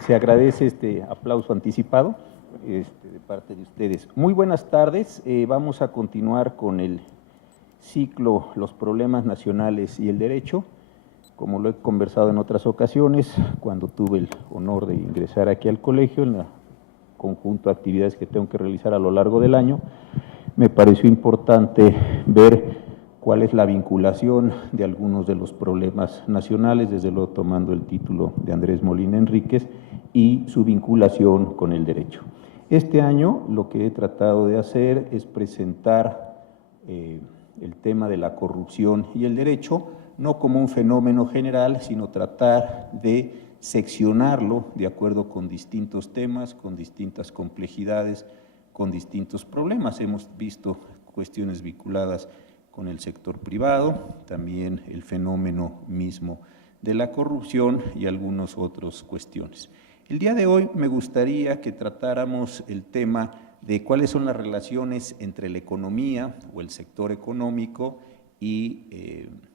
Se agradece este aplauso anticipado de parte de ustedes. Muy buenas tardes. Vamos a continuar con el ciclo Los problemas nacionales y el derecho. Como lo he conversado en otras ocasiones, cuando tuve el honor de ingresar aquí al colegio, en el conjunto de actividades que tengo que realizar a lo largo del año, me pareció importante ver cuál es la vinculación de algunos de los problemas nacionales, desde luego tomando el título de Andrés Molina Enríquez, y su vinculación con el derecho. Este año lo que he tratado de hacer es presentar el tema de la corrupción y el derecho, no como un fenómeno general, sino tratar de seccionarlo de acuerdo con distintos temas, con distintas complejidades, con distintos problemas. Hemos visto cuestiones vinculadas con el sector privado, también el fenómeno mismo de la corrupción y algunas otras cuestiones. El día de hoy me gustaría que tratáramos el tema de cuáles son las relaciones entre la economía o el sector económico y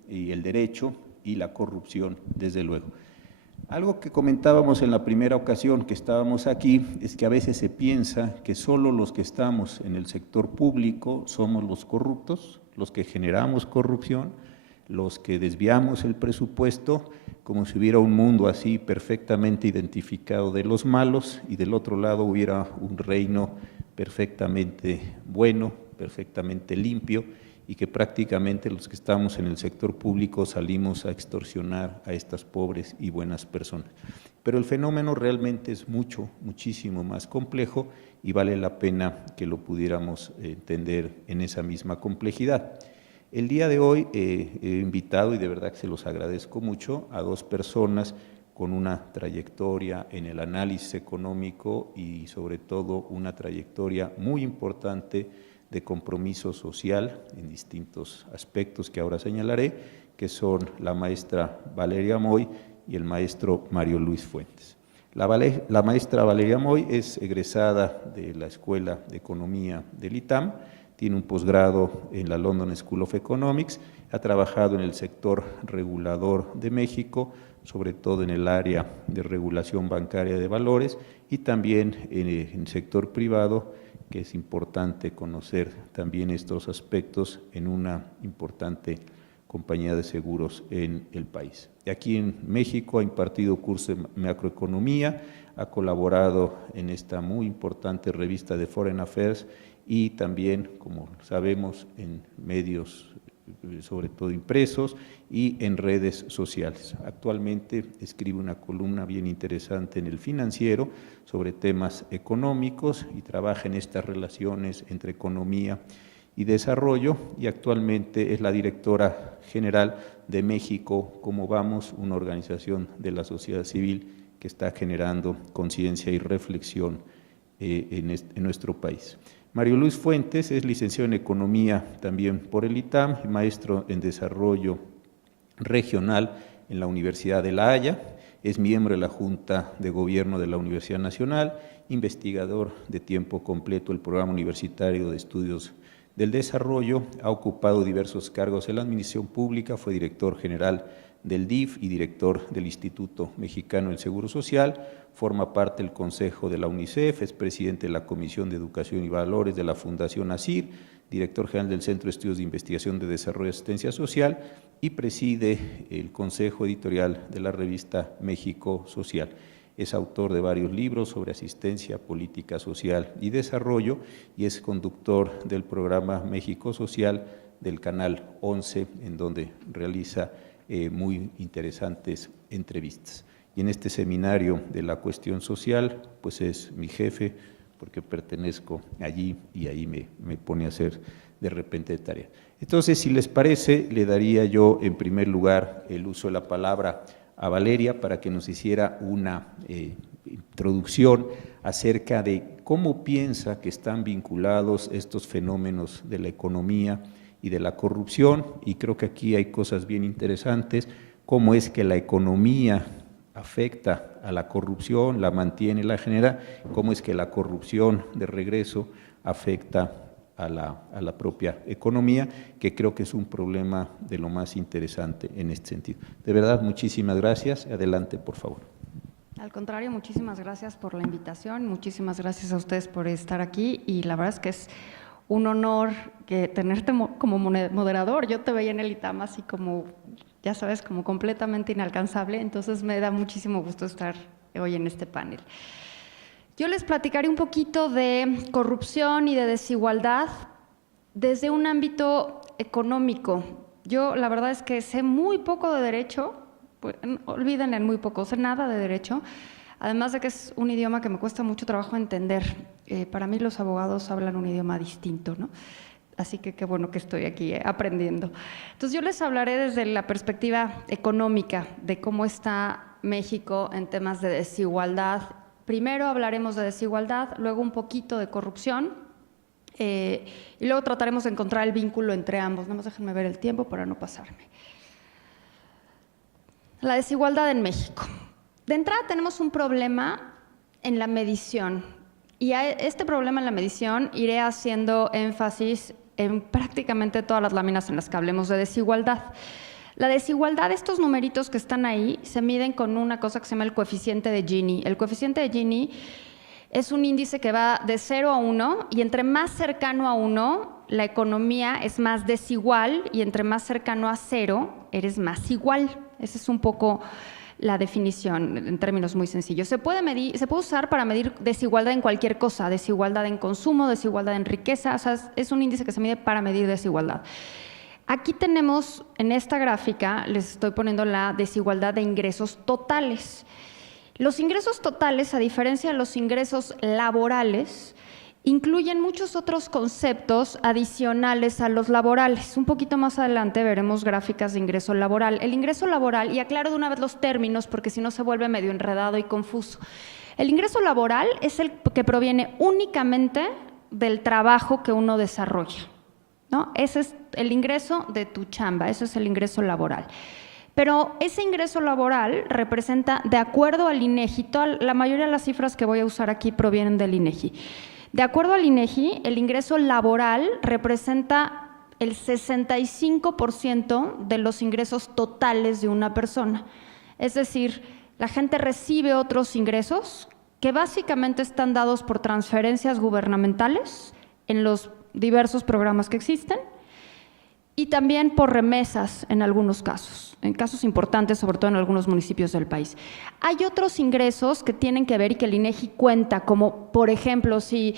el derecho y la corrupción, desde luego. Algo que comentábamos en la primera ocasión que estábamos aquí es que a veces se piensa que solo los que estamos en el sector público somos los corruptos, los que generamos corrupción, los que desviamos el presupuesto, como si hubiera un mundo así perfectamente identificado de los malos y del otro lado hubiera un reino perfectamente bueno, perfectamente limpio, y que prácticamente los que estamos en el sector público salimos a extorsionar a estas pobres y buenas personas. Pero el fenómeno realmente es muchísimo más complejo y vale la pena que lo pudiéramos entender en esa misma complejidad. El día de hoy he invitado, y de verdad que se los agradezco mucho, a dos personas con una trayectoria en el análisis económico y sobre todo una trayectoria muy importante de compromiso social en distintos aspectos que ahora señalaré, que son la maestra Valeria Moy y el maestro Mario Luis Fuentes. La maestra Valeria Moy es egresada de la Escuela de Economía del ITAM, tiene un posgrado en la London School of Economics, ha trabajado en el sector regulador de México, sobre todo en el área de regulación bancaria de valores y también en el sector privado, que es importante conocer también estos aspectos en una importante compañía de seguros en el país. Aquí en México ha impartido cursos de macroeconomía, ha colaborado en esta muy importante revista de Foreign Affairs y también, como sabemos, en medios sobre todo impresos y en redes sociales. Actualmente escribe una columna bien interesante en El Financiero sobre temas económicos y trabaja en estas relaciones entre economía y desarrollo, y actualmente es la directora general de México Cómo Vamos, una organización de la sociedad civil que está generando conciencia y reflexión en nuestro país. Mario Luis Fuentes es licenciado en Economía también por el ITAM, maestro en Desarrollo Regional en la Universidad de La Haya, es miembro de la Junta de Gobierno de la Universidad Nacional, investigador de tiempo completo del Programa Universitario de Estudios del Desarrollo, ha ocupado diversos cargos en la administración pública, fue director general del DIF y director del Instituto Mexicano del Seguro Social, forma parte del Consejo de la UNICEF, es presidente de la Comisión de Educación y Valores de la Fundación ASIR, director general del Centro de Estudios de Investigación de Desarrollo y Asistencia Social y preside el Consejo Editorial de la revista México Social. Es autor de varios libros sobre asistencia, política social y desarrollo y es conductor del programa México Social del Canal 11, en donde realiza muy interesantes entrevistas. Y en este seminario de la cuestión social, pues es mi jefe, porque pertenezco allí y ahí me pone a hacer de repente tarea. Entonces, si les parece, le daría yo en primer lugar el uso de la palabra a Valeria para que nos hiciera una introducción acerca de cómo piensa que están vinculados estos fenómenos de la economía y de la corrupción, y creo que aquí hay cosas bien interesantes, cómo es que la economía afecta a la corrupción, la mantiene, la genera, cómo es que la corrupción de regreso afecta a la propia economía, que creo que es un problema de lo más interesante en este sentido. De verdad, muchísimas gracias. Adelante, por favor. Al contrario, muchísimas gracias por la invitación, muchísimas gracias a ustedes por estar aquí y la verdad es que es un honor que tenerte como moderador. Yo te veía en el ITAM así como, ya sabes, como completamente inalcanzable, entonces me da muchísimo gusto estar hoy en este panel. Yo les platicaré un poquito de corrupción y de desigualdad desde un ámbito económico. Yo la verdad es que sé muy poco de derecho, pues, olviden el muy poco, sé nada de derecho, además de que es un idioma que me cuesta mucho trabajo entender. Para mí los abogados hablan un idioma distinto, ¿no? Así que qué bueno que estoy aquí aprendiendo. Entonces yo les hablaré desde la perspectiva económica de cómo está México en temas de desigualdad. Primero hablaremos de desigualdad, luego un poquito de corrupción y luego trataremos de encontrar el vínculo entre ambos. Nada más déjenme ver el tiempo para no pasarme. La desigualdad en México. De entrada tenemos un problema en la medición y a este problema en la medición iré haciendo énfasis en prácticamente todas las láminas en las que hablemos de desigualdad. La desigualdad, estos numeritos que están ahí, se miden con una cosa que se llama el coeficiente de Gini. El coeficiente de Gini es un índice que va de 0 a 1 y entre más cercano a 1, la economía es más desigual y entre más cercano a 0, eres más igual. Esa es un poco la definición en términos muy sencillos. Se puede usar para medir desigualdad en cualquier cosa, desigualdad en consumo, desigualdad en riqueza, o sea, es un índice que se mide para medir desigualdad. Aquí tenemos, en esta gráfica, les estoy poniendo la desigualdad de ingresos totales. Los ingresos totales, a diferencia de los ingresos laborales, incluyen muchos otros conceptos adicionales a los laborales. Un poquito más adelante veremos gráficas de ingreso laboral. El ingreso laboral, y aclaro de una vez los términos porque si no se vuelve medio enredado y confuso. El ingreso laboral es el que proviene únicamente del trabajo que uno desarrolla, ¿no? Ese es el ingreso de tu chamba, ese es el ingreso laboral. Pero ese ingreso laboral representa, de acuerdo al INEGI, la mayoría de las cifras que voy a usar aquí provienen del INEGI. De acuerdo al INEGI, el ingreso laboral representa el 65% de los ingresos totales de una persona. Es decir, la gente recibe otros ingresos que básicamente están dados por transferencias gubernamentales en los diversos programas que existen y también por remesas en algunos casos, en casos importantes, sobre todo en algunos municipios del país. Hay otros ingresos que tienen que ver y que el INEGI cuenta, como por ejemplo, si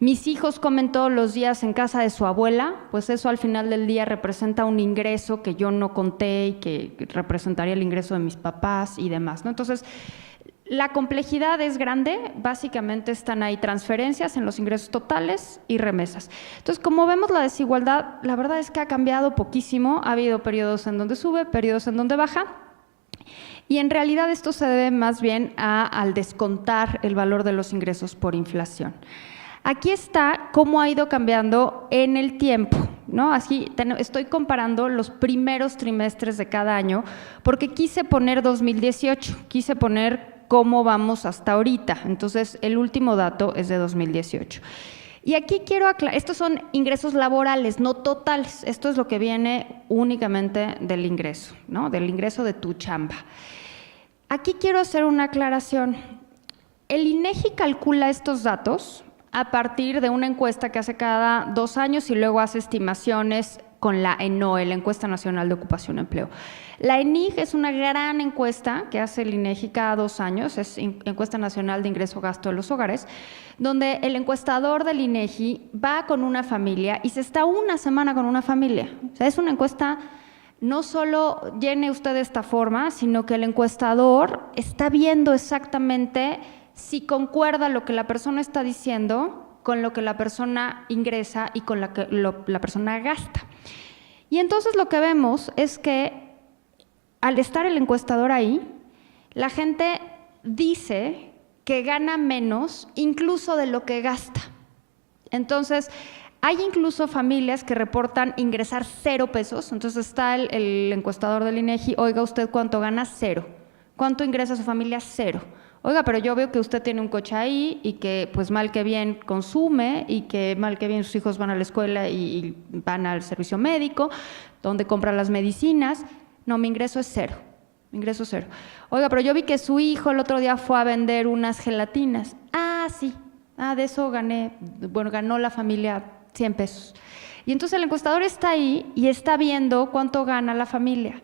mis hijos comen todos los días en casa de su abuela, pues eso al final del día representa un ingreso que yo no conté y que representaría el ingreso de mis papás y demás, ¿no? Entonces, la complejidad es grande, básicamente están ahí transferencias en los ingresos totales y remesas. Entonces, como vemos, la desigualdad, la verdad es que ha cambiado poquísimo, ha habido periodos en donde sube, periodos en donde baja, y en realidad esto se debe más bien al descontar el valor de los ingresos por inflación. Aquí está cómo ha ido cambiando en el tiempo, ¿no? Así estoy comparando los primeros trimestres de cada año, porque quise poner 2018, quise poner cómo vamos hasta ahorita. Entonces, el último dato es de 2018. Y aquí quiero aclarar, estos son ingresos laborales, no totales. Esto es lo que viene únicamente del ingreso, ¿no? Del ingreso de tu chamba. Aquí quiero hacer una aclaración. El INEGI calcula estos datos a partir de una encuesta que hace cada 2 años y luego hace estimaciones con la ENOE, la Encuesta Nacional de Ocupación y Empleo. La ENIG es una gran encuesta que hace el INEGI cada 2 años, es Encuesta Nacional de Ingreso-Gasto de los Hogares, donde el encuestador del INEGI va con una familia y se está una semana con una familia. O sea, es una encuesta, no solo llene usted de esta forma, sino que el encuestador está viendo exactamente si concuerda lo que la persona está diciendo con lo que la persona ingresa y con lo que la persona gasta. Y entonces lo que vemos es que al estar el encuestador ahí, la gente dice que gana menos incluso de lo que gasta. Entonces, hay incluso familias que reportan ingresar 0 pesos, entonces está el encuestador del INEGI, oiga, ¿usted cuánto gana? 0. ¿Cuánto ingresa su familia? 0. Oiga, pero yo veo que usted tiene un coche ahí y que pues mal que bien consume y que mal que bien sus hijos van a la escuela y van al servicio médico, donde compran las medicinas. No, mi ingreso es 0. ingreso cero. Oiga, pero yo vi que su hijo el otro día fue a vender unas gelatinas. Ah, sí, de eso gané, bueno, ganó la familia 100 pesos. Y entonces el encuestador está ahí y está viendo cuánto gana la familia.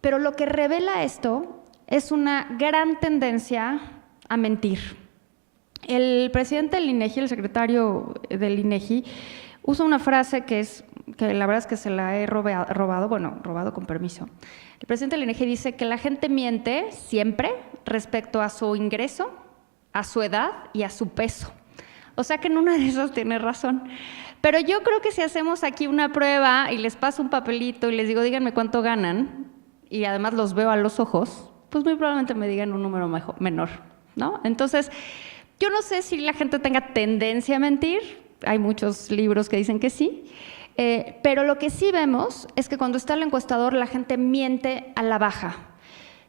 Pero lo que revela esto es una gran tendencia a mentir. El presidente del INEGI, el secretario del INEGI, usa una frase que la verdad es que se la he robado con permiso. El presidente del INEGI dice que la gente miente siempre respecto a su ingreso, a su edad y a su peso. O sea que en una de esas tiene razón. Pero yo creo que si hacemos aquí una prueba y les paso un papelito y les digo, díganme cuánto ganan, y además los veo a los ojos, pues muy probablemente me digan un número menor, ¿no? Entonces, yo no sé si la gente tenga tendencia a mentir, hay muchos libros que dicen que sí, pero lo que sí vemos es que cuando está el encuestador la gente miente a la baja.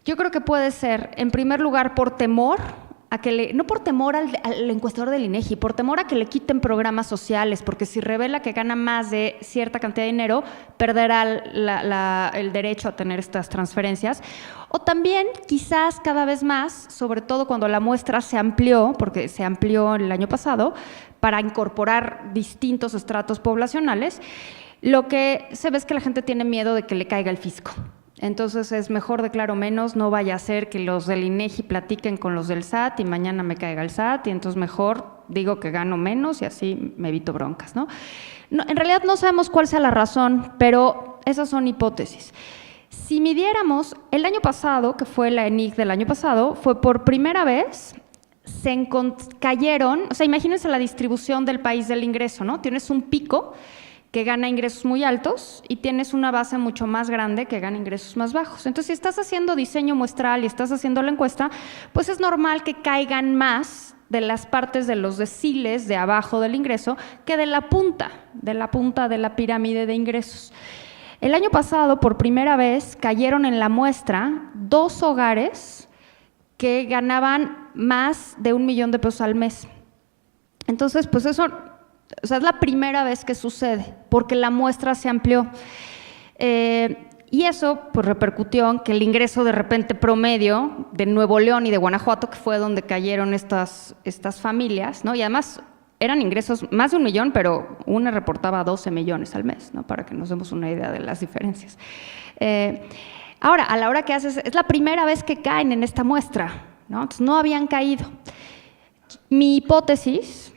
Yo creo que puede ser, en primer lugar, por temor a que no por temor al encuestador del INEGI, por temor a que le quiten programas sociales, porque si revela que gana más de cierta cantidad de dinero, perderá el derecho a tener estas transferencias. O también, quizás cada vez más, sobre todo cuando la muestra se amplió, porque se amplió el año pasado, para incorporar distintos estratos poblacionales, lo que se ve es que la gente tiene miedo de que le caiga el fisco. Entonces es mejor declaro menos, no vaya a ser que los del INEGI platiquen con los del SAT y mañana me caiga el SAT y entonces mejor digo que gano menos y así me evito broncas, ¿no? En realidad no sabemos cuál sea la razón, pero esas son hipótesis. Si midiéramos, el año pasado, que fue la ENIC del año pasado, fue por primera vez, cayeron, o sea, imagínense la distribución del país del ingreso, ¿no? Tienes un pico que gana ingresos muy altos y tienes una base mucho más grande que gana ingresos más bajos. Entonces, si estás haciendo diseño muestral y estás haciendo la encuesta, pues es normal que caigan más de las partes de los deciles de abajo del ingreso que de la punta de la pirámide de ingresos. El año pasado, por primera vez, cayeron en la muestra 2 hogares que ganaban más de $1 millón al mes. Entonces, pues eso, o sea, es la primera vez que sucede, porque la muestra se amplió. Y eso pues repercutió en que el ingreso de repente promedio de Nuevo León y de Guanajuato, que fue donde cayeron estas familias, ¿no? Y además eran ingresos más de $1 millón, pero una reportaba 12 millones al mes, ¿no? Para que nos demos una idea de las diferencias. Ahora, a la hora que haces, es la primera vez que caen en esta muestra, ¿no? Entonces, no habían caído. Mi hipótesis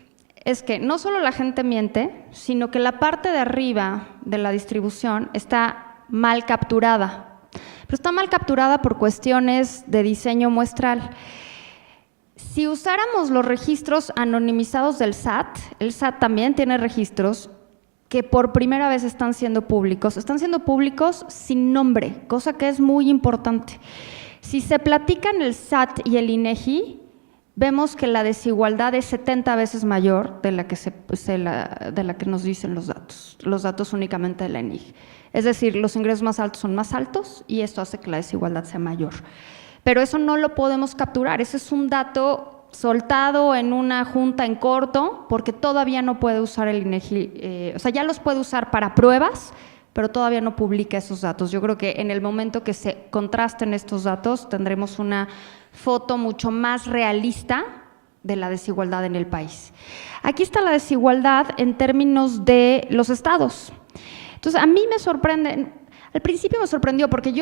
es que no solo la gente miente, sino que la parte de arriba de la distribución está mal capturada. Pero está mal capturada por cuestiones de diseño muestral. Si usáramos los registros anonimizados del SAT, el SAT también tiene registros que por primera vez están siendo públicos sin nombre, cosa que es muy importante. Si se platican el SAT y el INEGI, vemos que la desigualdad es 70 veces mayor de la que nos dicen los datos únicamente de la ENIG. Es decir, los ingresos más altos son más altos y esto hace que la desigualdad sea mayor. Pero eso no lo podemos capturar, ese es un dato soltado en una junta en corto, porque todavía no puede usar el INEGI, o sea, ya los puede usar para pruebas, pero todavía no publica esos datos. Yo creo que en el momento que se contrasten estos datos, tendremos una foto mucho más realista de la desigualdad en el país. Aquí está la desigualdad en términos de los estados. Entonces, a mí me sorprende, al principio me sorprendió porque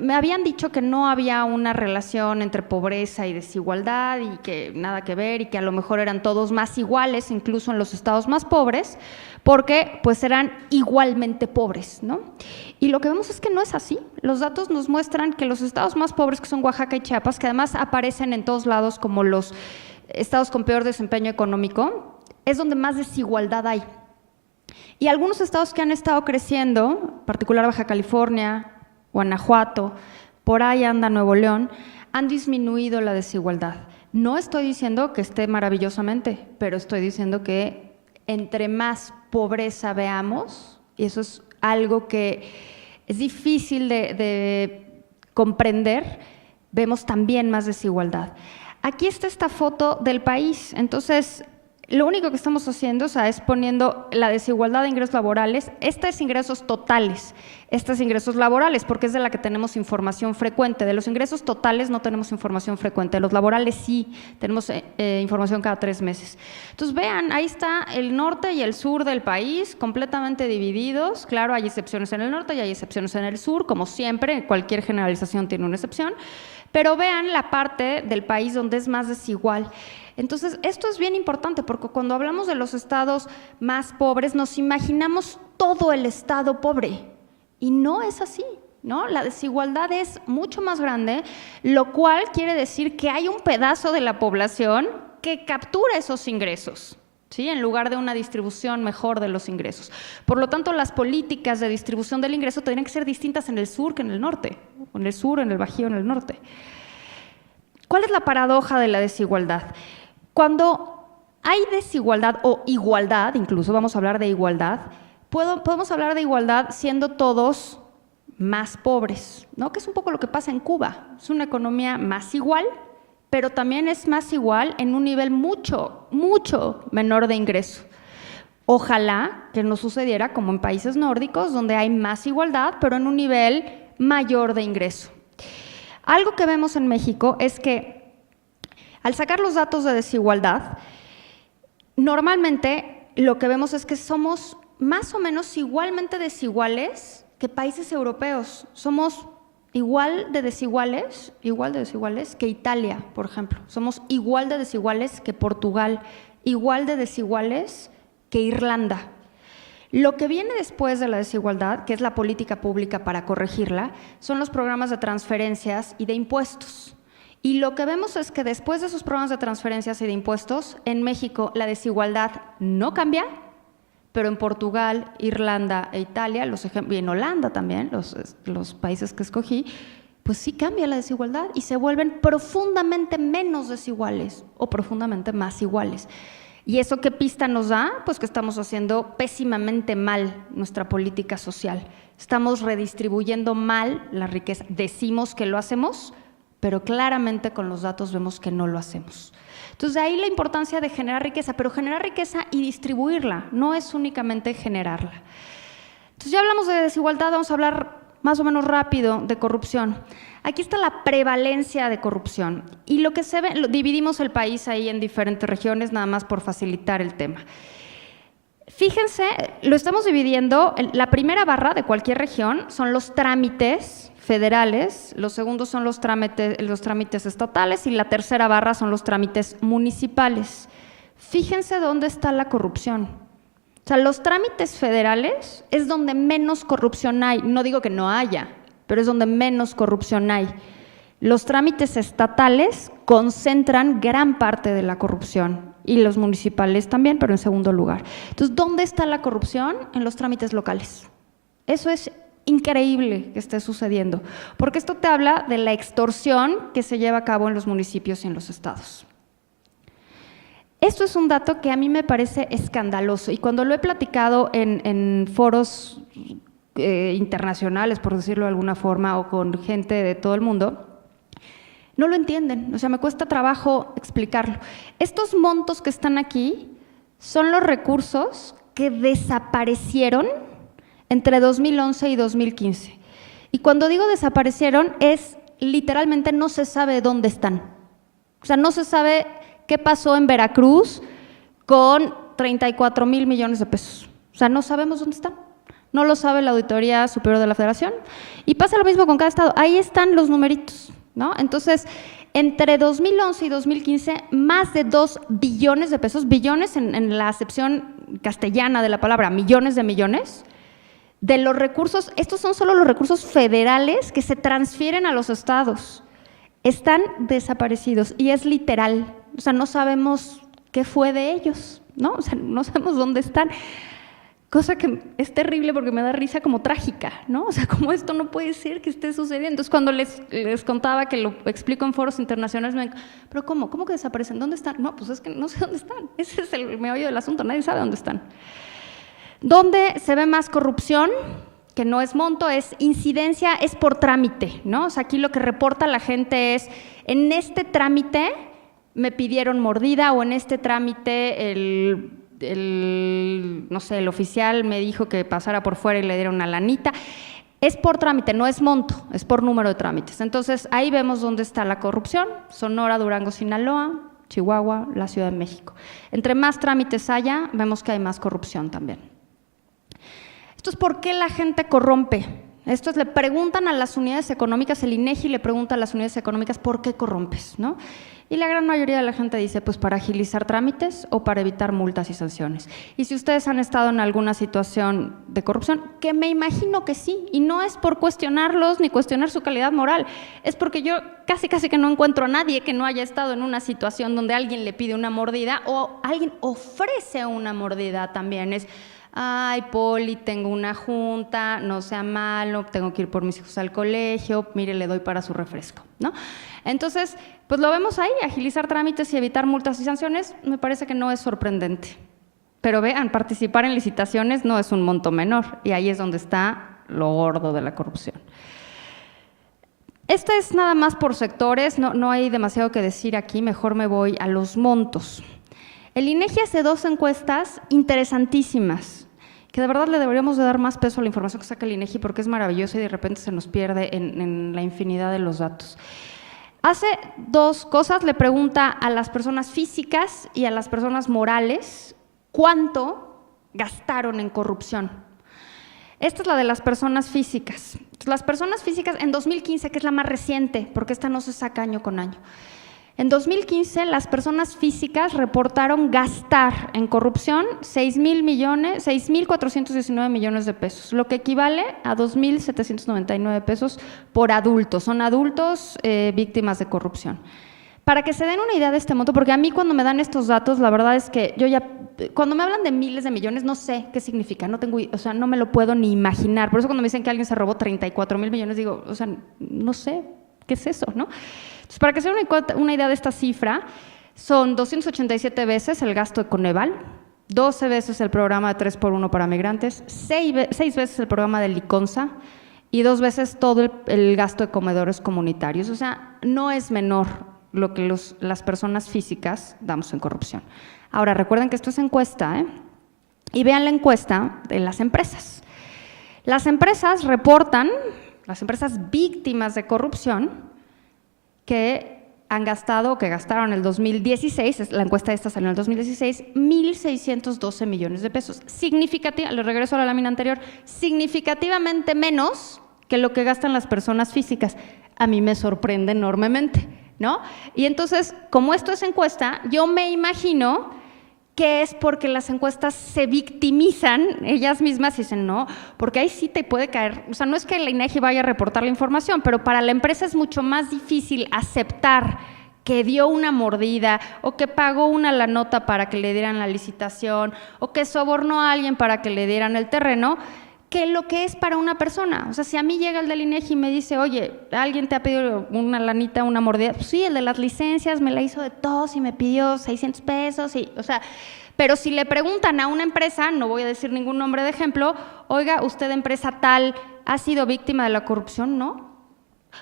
me habían dicho que no había una relación entre pobreza y desigualdad y que nada que ver y que a lo mejor eran todos más iguales, incluso en los estados más pobres, porque pues eran igualmente pobres, ¿no? Y lo que vemos es que no es así. Los datos nos muestran que los estados más pobres, que son Oaxaca y Chiapas, que además aparecen en todos lados como los estados con peor desempeño económico, es donde más desigualdad hay. Y algunos estados que han estado creciendo, en particular Baja California, Guanajuato, por ahí anda Nuevo León, han disminuido la desigualdad. No estoy diciendo que esté maravillosamente, pero estoy diciendo que entre más pobreza veamos, y eso es algo que es difícil de comprender, vemos también más desigualdad. Aquí está esta foto del país. Entonces, lo único que estamos haciendo, o sea, es poniendo la desigualdad de ingresos laborales, estos ingresos totales, estos ingresos laborales, porque es de la que tenemos información frecuente. De los ingresos totales no tenemos información frecuente, de los laborales sí, tenemos información cada 3 meses. Entonces, vean, ahí está el norte y el sur del país, completamente divididos. Claro, hay excepciones en el norte y hay excepciones en el sur, como siempre, cualquier generalización tiene una excepción, pero vean la parte del país donde es más desigual. Entonces, esto es bien importante porque cuando hablamos de los estados más pobres, nos imaginamos todo el estado pobre y no es así, ¿no? La desigualdad es mucho más grande, lo cual quiere decir que hay un pedazo de la población que captura esos ingresos, ¿sí? En lugar de una distribución mejor de los ingresos. Por lo tanto, las políticas de distribución del ingreso tendrían que ser distintas en el sur que en el norte, o en el sur, en el Bajío, en el norte. ¿Cuál es la paradoja de la desigualdad? Cuando hay desigualdad o igualdad, incluso vamos a hablar de igualdad, podemos hablar de igualdad siendo todos más pobres, ¿no? Que es un poco lo que pasa en Cuba. Es una economía más igual, pero también es más igual en un nivel mucho, mucho menor de ingreso. Ojalá que no sucediera como en países nórdicos, donde hay más igualdad, pero en un nivel mayor de ingreso. Algo que vemos en México es que al sacar los datos de desigualdad, normalmente lo que vemos es que somos más o menos igualmente desiguales que países europeos. Somos igual de desiguales que Italia, por ejemplo. Somos igual de desiguales que Portugal, igual de desiguales que Irlanda. Lo que viene después de la desigualdad, que es la política pública para corregirla, son los programas de transferencias y de impuestos. Y lo que vemos es que después de esos programas de transferencias y de impuestos, en México la desigualdad no cambia, pero en Portugal, Irlanda e Italia, y en Holanda también, los países que escogí, pues sí cambia la desigualdad y se vuelven profundamente menos desiguales o profundamente más iguales. ¿Y eso qué pista nos da? Pues que estamos haciendo pésimamente mal nuestra política social. Estamos redistribuyendo mal la riqueza. Decimos que lo hacemos, pero claramente con los datos vemos que no lo hacemos. Entonces, de ahí la importancia de generar riqueza, pero generar riqueza y distribuirla, no es únicamente generarla. Entonces, ya hablamos de desigualdad, vamos a hablar más o menos rápido de corrupción. Aquí está la prevalencia de corrupción y lo que se ve, dividimos el país ahí en diferentes regiones, nada más por facilitar el tema. Fíjense, lo estamos dividiendo, la primera barra de cualquier región son los trámites federales, los segundos son los trámites estatales y la tercera barra son los trámites municipales. Fíjense dónde está la corrupción. O sea, los trámites federales es donde menos corrupción hay. No digo que no haya, pero es donde menos corrupción hay. Los trámites estatales concentran gran parte de la corrupción y los municipales también, pero en segundo lugar. Entonces, ¿dónde está la corrupción? En los trámites locales. Eso es increíble que esté sucediendo, porque esto te habla de la extorsión que se lleva a cabo en los municipios y en los estados. Esto es un dato que a mí me parece escandaloso y cuando lo he platicado en foros internacionales, por decirlo de alguna forma, o con gente de todo el mundo, no lo entienden, o sea, me cuesta trabajo explicarlo. Estos montos que están aquí son los recursos que desaparecieron entre 2011 y 2015. Y cuando digo desaparecieron, es literalmente no se sabe dónde están. O sea, no se sabe qué pasó en Veracruz con 34,000 millones de pesos. O sea, no sabemos dónde están. No lo sabe la Auditoría Superior de la Federación. Y pasa lo mismo con cada estado. Ahí están los numeritos, ¿no? Entonces, entre 2011 y 2015, más de 2 billones de pesos, billones en la acepción castellana de la palabra, millones de millones, de los recursos, estos son solo los recursos federales que se transfieren a los estados. Están desaparecidos y es literal, o sea, no sabemos qué fue de ellos, ¿no? O sea, no sabemos dónde están. Cosa que es terrible porque me da risa como trágica, ¿no? O sea, como esto no puede ser que esté sucediendo. Entonces, cuando les contaba que lo explico en foros internacionales, me dijo, ¿pero cómo? ¿Cómo que desaparecen? ¿Dónde están? No, pues es que no sé dónde están. Ese es el meollo del asunto, nadie sabe dónde están. ¿Dónde se ve más corrupción? Que no es monto, es incidencia, es por trámite, ¿no? O sea, aquí lo que reporta la gente es, en este trámite me pidieron mordida o en este trámite no sé, el oficial me dijo que pasara por fuera y le diera una lanita. Es por trámite, no es monto, es por número de trámites. Entonces, ahí vemos dónde está la corrupción: Sonora, Durango, Sinaloa, Chihuahua, la Ciudad de México. Entre más trámites haya, vemos que hay más corrupción también. Esto es por qué la gente corrompe. Esto es, le preguntan a las unidades económicas, el INEGI le pregunta a las unidades económicas ¿por qué corrompes?, ¿no? Y la gran mayoría de la gente dice, pues para agilizar trámites o para evitar multas y sanciones. Y si ustedes han estado en alguna situación de corrupción, que me imagino que sí, y no es por cuestionarlos ni cuestionar su calidad moral, es porque yo casi que no encuentro a nadie que no haya estado en una situación donde alguien le pide una mordida o alguien ofrece una mordida también. Es, ay, Poli, tengo una junta, no sea malo, tengo que ir por mis hijos al colegio, mire, le doy para su refresco, ¿no? Entonces, pues lo vemos ahí, agilizar trámites y evitar multas y sanciones, me parece que no es sorprendente. Pero vean, participar en licitaciones no es un monto menor, y ahí es donde está lo gordo de la corrupción. Este es nada más por sectores, no hay demasiado que decir aquí, mejor me voy a los montos. El INEGI hace 2 encuestas interesantísimas, que de verdad le deberíamos de dar más peso a la información que saca el INEGI porque es maravillosa y de repente se nos pierde en la infinidad de los datos. Hace 2 cosas, le pregunta a las personas físicas y a las personas morales cuánto gastaron en corrupción. Esta es la de las personas físicas. Las personas físicas en 2015, que es la más reciente, porque esta no se saca año con año. En 2015, las personas físicas reportaron gastar en corrupción 6,419 millones de pesos, lo que equivale a 2,799 pesos por adulto. Son adultos víctimas de corrupción. Para que se den una idea de este monto, porque a mí cuando me dan estos datos, la verdad es que yo ya, cuando me hablan de miles de millones, no sé qué significa, no me lo puedo ni imaginar. Por eso cuando me dicen que alguien se robó 34,000 millones, digo, no sé, ¿qué es eso, no? Entonces, para que se den una idea de esta cifra, son 287 veces el gasto de Coneval, 12 veces el programa de 3x1 para migrantes, 6 veces el programa de Liconza y 2 veces todo el gasto de comedores comunitarios. O sea, no es menor lo que las personas físicas damos en corrupción. Ahora, recuerden que esto es encuesta, y vean la encuesta de las empresas. Las empresas reportan, las empresas víctimas de corrupción, que han gastado o que gastaron en el 2016, la encuesta esta salió en el 2016, 1,612 millones de pesos. Le regreso a la lámina anterior, significativamente menos que lo que gastan las personas físicas. A mí me sorprende enormemente, ¿no? Y entonces, como esto es encuesta, yo me imagino que es porque las encuestas se victimizan ellas mismas y dicen, no, porque ahí sí te puede caer, o sea, no es que la INEGI vaya a reportar la información, pero para la empresa es mucho más difícil aceptar que dio una mordida o que pagó la nota para que le dieran la licitación o que sobornó a alguien para que le dieran el terreno, que lo que es para una persona. O sea, si a mí llega el del INEGI y me dice, oye, alguien te ha pedido una lanita, una mordida, pues sí, el de las licencias me la hizo de tos y me pidió 600 pesos, y, o sea, pero si le preguntan a una empresa, no voy a decir ningún nombre de ejemplo, oiga, usted empresa tal, ¿ha sido víctima de la corrupción? No.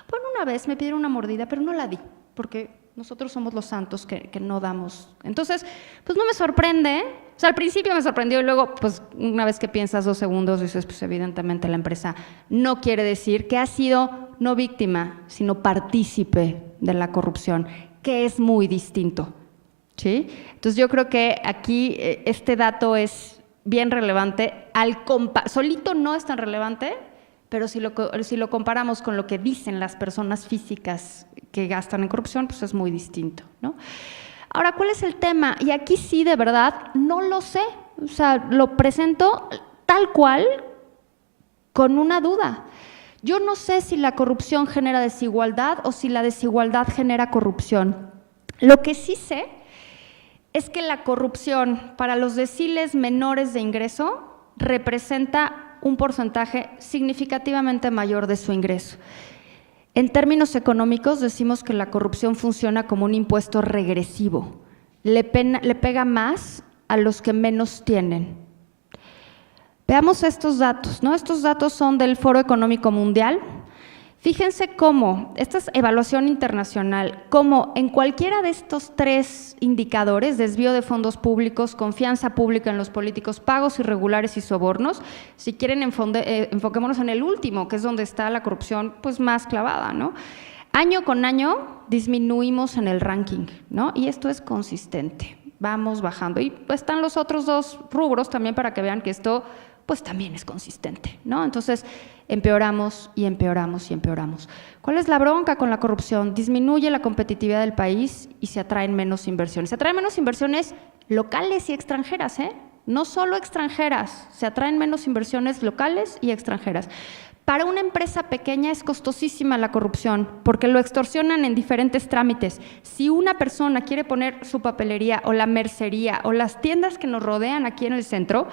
Bueno, una vez me pidieron una mordida, pero no la di, porque nosotros somos los santos que no damos. Entonces, pues no me sorprende, o sea, al principio me sorprendió y luego, pues una vez que piensas 2 segundos, dices, pues evidentemente la empresa no quiere decir que ha sido no víctima, sino partícipe de la corrupción, que es muy distinto, ¿sí? Entonces yo creo que aquí este dato es bien relevante, solito no es tan relevante, pero si lo comparamos con lo que dicen las personas físicas que gastan en corrupción, pues es muy distinto, ¿no? Ahora, ¿cuál es el tema? Y aquí sí, de verdad, no lo sé. O sea, lo presento tal cual con una duda. Yo no sé si la corrupción genera desigualdad o si la desigualdad genera corrupción. Lo que sí sé es que la corrupción para los deciles menores de ingreso representa un porcentaje significativamente mayor de su ingreso. En términos económicos decimos que la corrupción funciona como un impuesto regresivo, le pega más a los que menos tienen. Veamos estos datos, ¿no? Estos datos son del Foro Económico Mundial. Fíjense cómo, esta es evaluación internacional, cómo en cualquiera de estos 3 indicadores, desvío de fondos públicos, confianza pública en los políticos, pagos irregulares y sobornos, si quieren enfoquémonos en el último, que es donde está la corrupción pues más clavada, ¿no? Año con año disminuimos en el ranking, ¿no? Y esto es consistente, vamos bajando. Y pues están los otros 2 rubros también para que vean que esto pues también es consistente, ¿no? Entonces, empeoramos y empeoramos y empeoramos. ¿Cuál es la bronca con la corrupción? Disminuye la competitividad del país y se atraen menos inversiones. Se atraen menos inversiones locales y extranjeras, ¿eh? No solo extranjeras, se atraen menos inversiones locales y extranjeras. Para una empresa pequeña es costosísima la corrupción porque lo extorsionan en diferentes trámites. Si una persona quiere poner su papelería o la mercería o las tiendas que nos rodean aquí en el centro,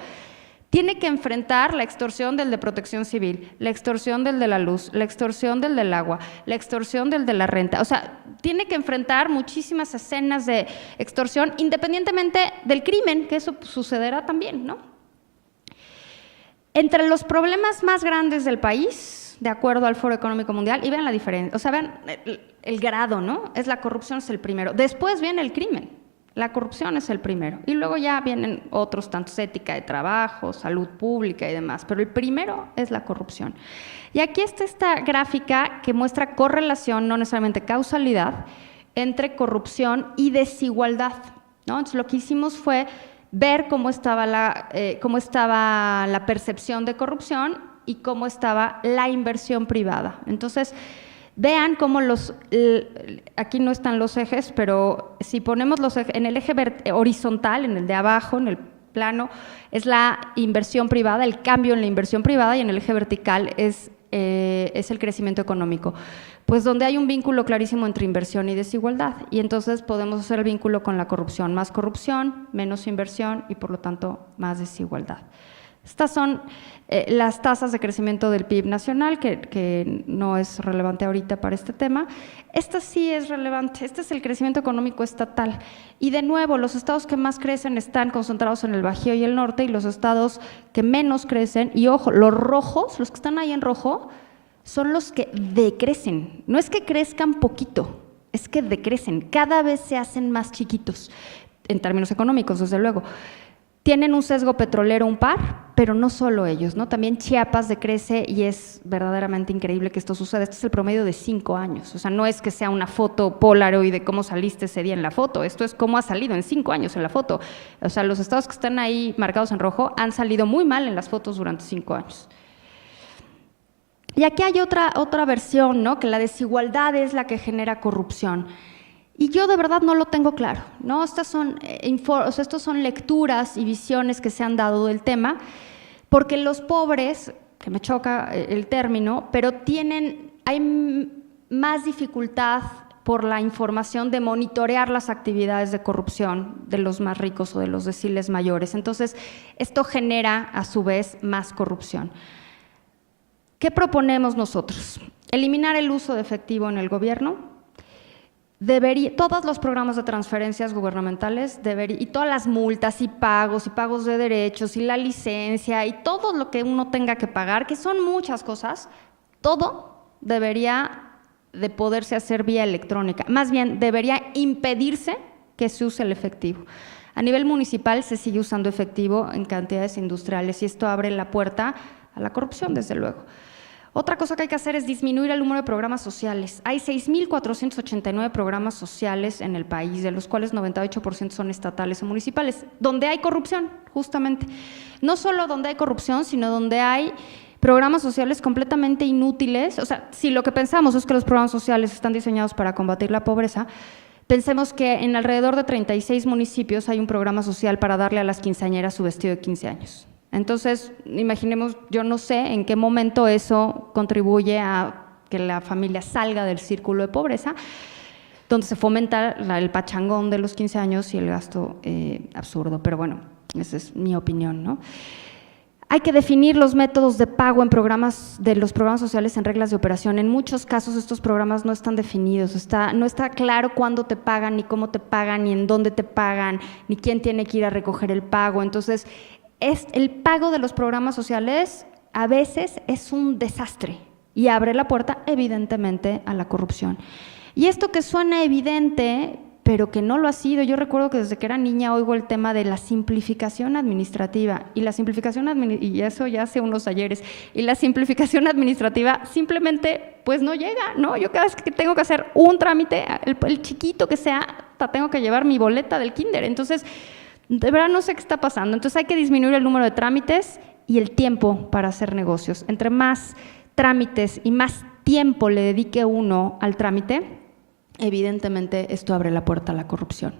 tiene que enfrentar la extorsión del de Protección Civil, la extorsión del de la luz, la extorsión del del agua, la extorsión del de la renta. O sea, tiene que enfrentar muchísimas escenas de extorsión, independientemente del crimen, que eso sucederá también, ¿no? Entre los problemas más grandes del país, de acuerdo al Foro Económico Mundial, y vean la diferencia, o sea, vean el grado, ¿no? La corrupción es el primero. Después viene el crimen. La corrupción es el primero y luego ya vienen otros tantos, ética de trabajo, salud pública y demás, pero el primero es la corrupción. Y aquí está esta gráfica que muestra correlación, no necesariamente causalidad, entre corrupción y desigualdad, ¿no? Entonces lo que hicimos fue ver cómo estaba la percepción de corrupción y cómo estaba la inversión privada. Entonces, vean cómo aquí no están los ejes, pero si ponemos los ejes, en el eje horizontal, en el de abajo, en el plano, es la inversión privada, el cambio en la inversión privada, y en el eje vertical es el crecimiento económico. Pues donde hay un vínculo clarísimo entre inversión y desigualdad, y entonces podemos hacer el vínculo con la corrupción. Más corrupción, menos inversión y por lo tanto más desigualdad. Estas son las tasas de crecimiento del PIB nacional, que no es relevante ahorita para este tema. Esta sí es relevante, este es el crecimiento económico estatal. Y de nuevo, los estados que más crecen están concentrados en el Bajío y el norte, y los estados que menos crecen, y ojo, los rojos, los que están ahí en rojo, son los que decrecen. No es que crezcan poquito, es que decrecen, cada vez se hacen más chiquitos, en términos económicos, desde luego. Tienen un sesgo petrolero un par, pero no solo ellos, ¿no? También Chiapas decrece y es verdaderamente increíble que esto suceda. Este es el promedio de 5 años, o sea, no es que sea una foto Polaroid de cómo saliste ese día en la foto, esto es cómo ha salido en 5 años en la foto. O sea, los estados que están ahí marcados en rojo han salido muy mal en las fotos durante 5 años. Y aquí hay otra versión, ¿no? Que la desigualdad es la que genera corrupción. Y yo de verdad no lo tengo claro, ¿no? Estos son lecturas y visiones que se han dado del tema, porque los pobres, que me choca el término, pero hay más dificultad por la información de monitorear las actividades de corrupción de los más ricos o de los deciles mayores. Entonces, esto genera a su vez más corrupción. ¿Qué proponemos nosotros? Eliminar el uso de efectivo en el gobierno. Todos los programas de transferencias gubernamentales y todas las multas y pagos de derechos y la licencia y todo lo que uno tenga que pagar, que son muchas cosas, todo debería de poderse hacer vía electrónica. Más bien, debería impedirse que se use el efectivo. A nivel municipal se sigue usando efectivo en cantidades industriales y esto abre la puerta a la corrupción, desde luego. Otra cosa que hay que hacer es disminuir el número de programas sociales. Hay 6,489 programas sociales en el país, de los cuales 98% son estatales o municipales, donde hay corrupción, justamente. No solo donde hay corrupción, sino donde hay programas sociales completamente inútiles. O sea, si lo que pensamos es que los programas sociales están diseñados para combatir la pobreza, pensemos que en alrededor de 36 municipios hay un programa social para darle a las quinceañeras su vestido de 15 años. Entonces, imaginemos, yo no sé en qué momento eso contribuye a que la familia salga del círculo de pobreza, donde se fomenta el pachangón de los 15 años y el gasto absurdo, pero bueno, esa es mi opinión, ¿no? Hay que definir los métodos de pago en los programas sociales en reglas de operación. En muchos casos estos programas no están definidos, no está claro cuándo te pagan, ni cómo te pagan, ni en dónde te pagan, ni quién tiene que ir a recoger el pago. Entonces, el pago de los programas sociales a veces es un desastre, y abre la puerta, evidentemente, a la corrupción. Y esto que suena evidente, pero que no lo ha sido. Yo recuerdo que desde que era niña oigo el tema de la simplificación administrativa, y la simplificación y eso ya hace unos ayeres, y la simplificación administrativa simplemente pues no llega, ¿no? Yo cada vez que tengo que hacer un trámite, el chiquito que sea, tengo que llevar mi boleta del kinder. Entonces, de verdad no sé qué está pasando. Entonces hay que disminuir el número de trámites y el tiempo para hacer negocios. Entre más trámites y más tiempo le dedique uno al trámite, evidentemente esto abre la puerta a la corrupción.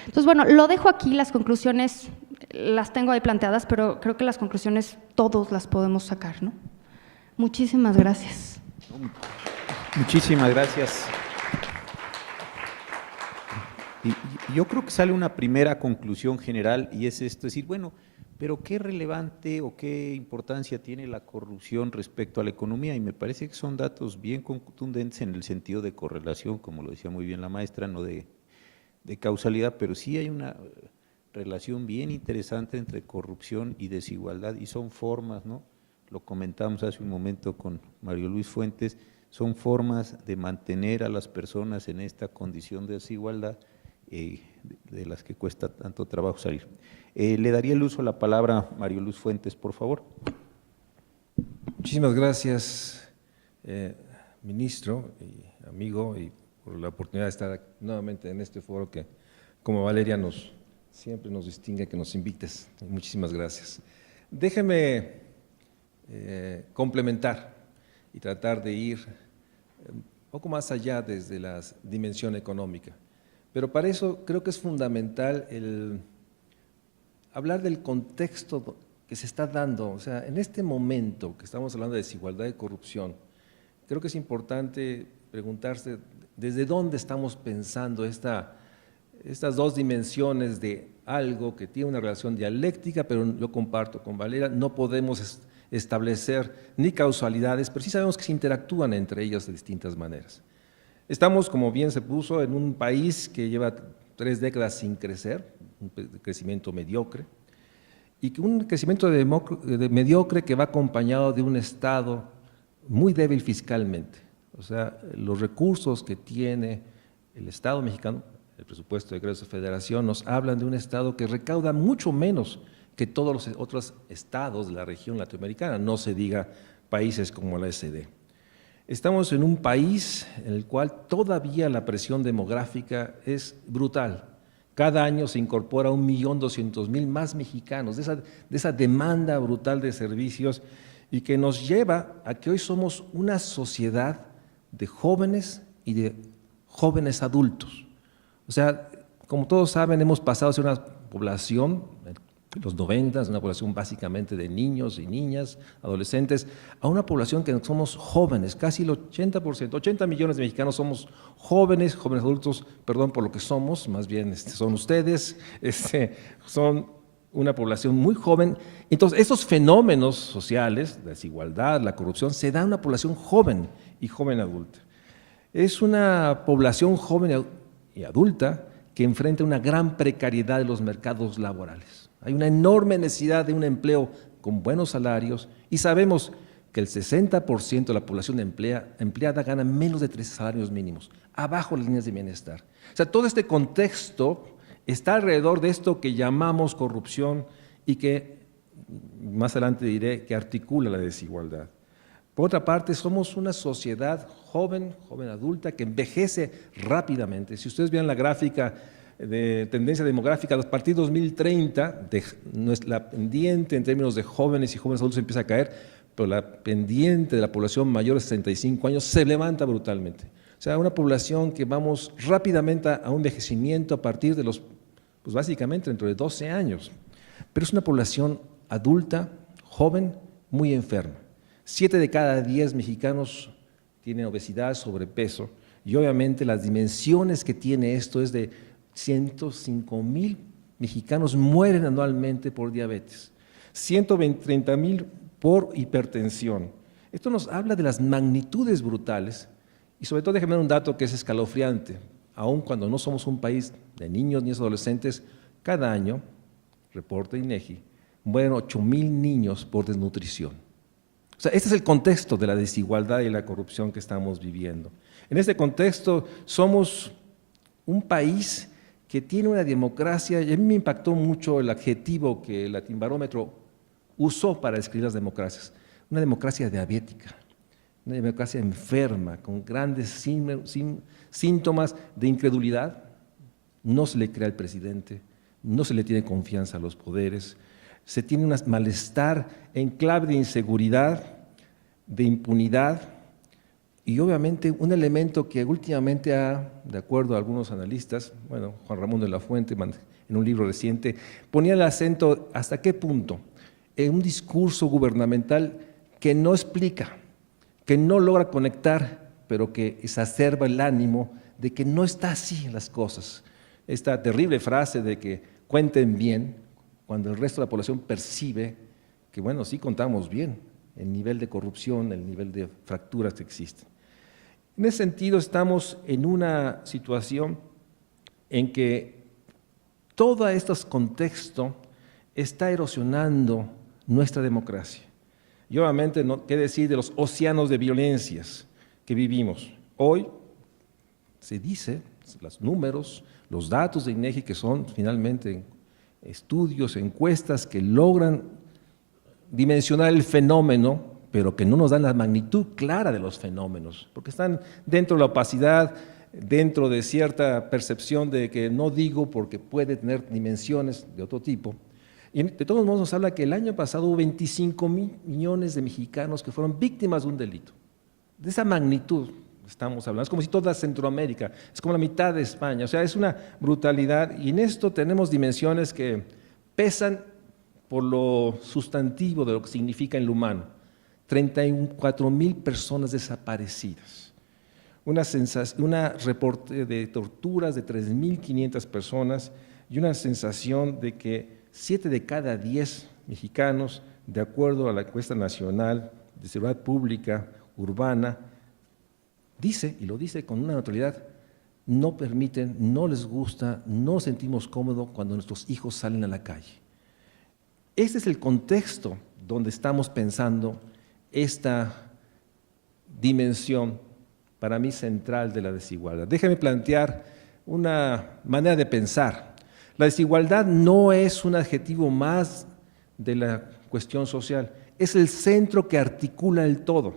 Entonces, bueno, lo dejo aquí, las conclusiones las tengo ahí planteadas, pero creo que las conclusiones todos las podemos sacar, ¿no? Muchísimas gracias. Muchísimas gracias. Y yo creo que sale una primera conclusión general, y es esto, es decir, bueno, pero ¿qué relevante o qué importancia tiene la corrupción respecto a la economía? Y me parece que son datos bien contundentes en el sentido de correlación, como lo decía muy bien la maestra, no de causalidad, pero sí hay una relación bien interesante entre corrupción y desigualdad, y son formas, ¿no? Lo comentamos hace un momento con Mario Luis Fuentes, son formas de mantener a las personas en esta condición de desigualdad de las que cuesta tanto trabajo salir. Le daría el uso a la palabra a Mario Luis Fuentes, por favor. Muchísimas gracias, ministro y amigo, y por la oportunidad de estar nuevamente en este foro que, como Valeria, siempre nos distingue que nos invites. Muchísimas gracias. Déjeme complementar y tratar de ir un poco más allá desde la dimensión económica. Pero para eso creo que es fundamental hablar del contexto que se está dando. O sea, en este momento que estamos hablando de desigualdad y corrupción, creo que es importante preguntarse desde dónde estamos pensando estas dos dimensiones de algo que tiene una relación dialéctica, pero yo comparto con Valeria, no podemos establecer ni causalidades, pero sí sabemos que se interactúan entre ellas de distintas maneras. Estamos, como bien se puso, en un país que lleva 3 décadas sin crecer, un crecimiento mediocre, y que un crecimiento mediocre que va acompañado de un Estado muy débil fiscalmente. O sea, los recursos que tiene el Estado mexicano, el presupuesto de egresos de federación, nos hablan de un Estado que recauda mucho menos que todos los otros estados de la región latinoamericana, no se diga países como la SD. Estamos en un país en el cual todavía la presión demográfica es brutal. Cada año se incorpora 1.200.000 más mexicanos de esa demanda brutal de servicios, y que nos lleva a que hoy somos una sociedad de jóvenes y de jóvenes adultos. O sea, como todos saben, hemos pasado a ser una población, en los 90, una población básicamente de niños y niñas, adolescentes, a una población que somos jóvenes, casi el 80%, 80 millones de mexicanos somos jóvenes adultos, perdón por lo que somos, más bien son ustedes, son una población muy joven. Entonces, estos fenómenos sociales, la desigualdad, la corrupción, se dan a una población joven y joven adulta. Es una población joven y adulta que enfrenta una gran precariedad de los mercados laborales. Hay una enorme necesidad de un empleo con buenos salarios, y sabemos que el 60% de la población empleada gana menos de 3 salarios mínimos, abajo de las líneas de bienestar. O sea, todo este contexto está alrededor de esto que llamamos corrupción, y que más adelante diré que articula la desigualdad. Por otra parte, somos una sociedad joven adulta, que envejece rápidamente. Si ustedes ven la gráfica de tendencia demográfica, a partir de 2030, la pendiente en términos de jóvenes y jóvenes adultos empieza a caer, pero la pendiente de la población mayor de 65 años se levanta brutalmente. O sea, una población que vamos rápidamente a un envejecimiento a partir de pues básicamente dentro de 12 años. Pero es una población adulta, joven, muy enferma. 7 de cada 10 mexicanos tienen obesidad, sobrepeso, y obviamente las dimensiones que tiene esto es de 105,000 mexicanos mueren anualmente por diabetes, 130,000 por hipertensión. Esto nos habla de las magnitudes brutales, y sobre todo déjenme dar un dato que es escalofriante. Aun cuando no somos un país de niños ni adolescentes, cada año, reporta INEGI, mueren 8,000 niños por desnutrición. O sea, este es el contexto de la desigualdad y la corrupción que estamos viviendo. En este contexto somos un país que tiene una democracia, y a mí me impactó mucho el adjetivo que el Latinbarómetro usó para describir las democracias, una democracia diabética, una democracia enferma, con grandes síntomas de incredulidad. No se le cree al presidente, no se le tiene confianza a los poderes, se tiene un malestar en clave de inseguridad, de impunidad, y obviamente un elemento que últimamente de acuerdo a algunos analistas, bueno, Juan Ramón de la Fuente en un libro reciente, ponía el acento hasta qué punto en un discurso gubernamental que no explica, que no logra conectar, pero que exacerba el ánimo de que no está así las cosas. Esta terrible frase de que cuenten bien, cuando el resto de la población percibe que, bueno, sí contamos bien el nivel de corrupción, el nivel de fracturas que existen. En ese sentido, estamos en una situación en que todo este contexto está erosionando nuestra democracia. Y obviamente, ¿qué decir de los océanos de violencias que vivimos? Hoy se dice, los números, los datos de INEGI, que son finalmente estudios, encuestas que logran dimensionar el fenómeno, pero que no nos dan la magnitud clara de los fenómenos, porque están dentro de la opacidad, dentro de cierta percepción de que no digo porque puede tener dimensiones de otro tipo. Y de todos modos nos habla que el año pasado hubo 25 millones de mexicanos que fueron víctimas de un delito. De esa magnitud estamos hablando, es como si toda Centroamérica, es como la mitad de España, o sea, es una brutalidad, y en esto tenemos dimensiones que pesan por lo sustantivo de lo que significa en lo humano. 34,000 personas desaparecidas, una reporte de torturas de 3,500 personas y una sensación de que 7 de cada 10 mexicanos, de acuerdo a la encuesta nacional de seguridad pública urbana, dice, y lo dice con una naturalidad, no permiten, no les gusta, no sentimos cómodo cuando nuestros hijos salen a la calle. Este es el contexto donde estamos pensando esta dimensión, para mí central, de la desigualdad. Déjeme plantear una manera de pensar. La desigualdad no es un adjetivo más de la cuestión social, es el centro que articula el todo.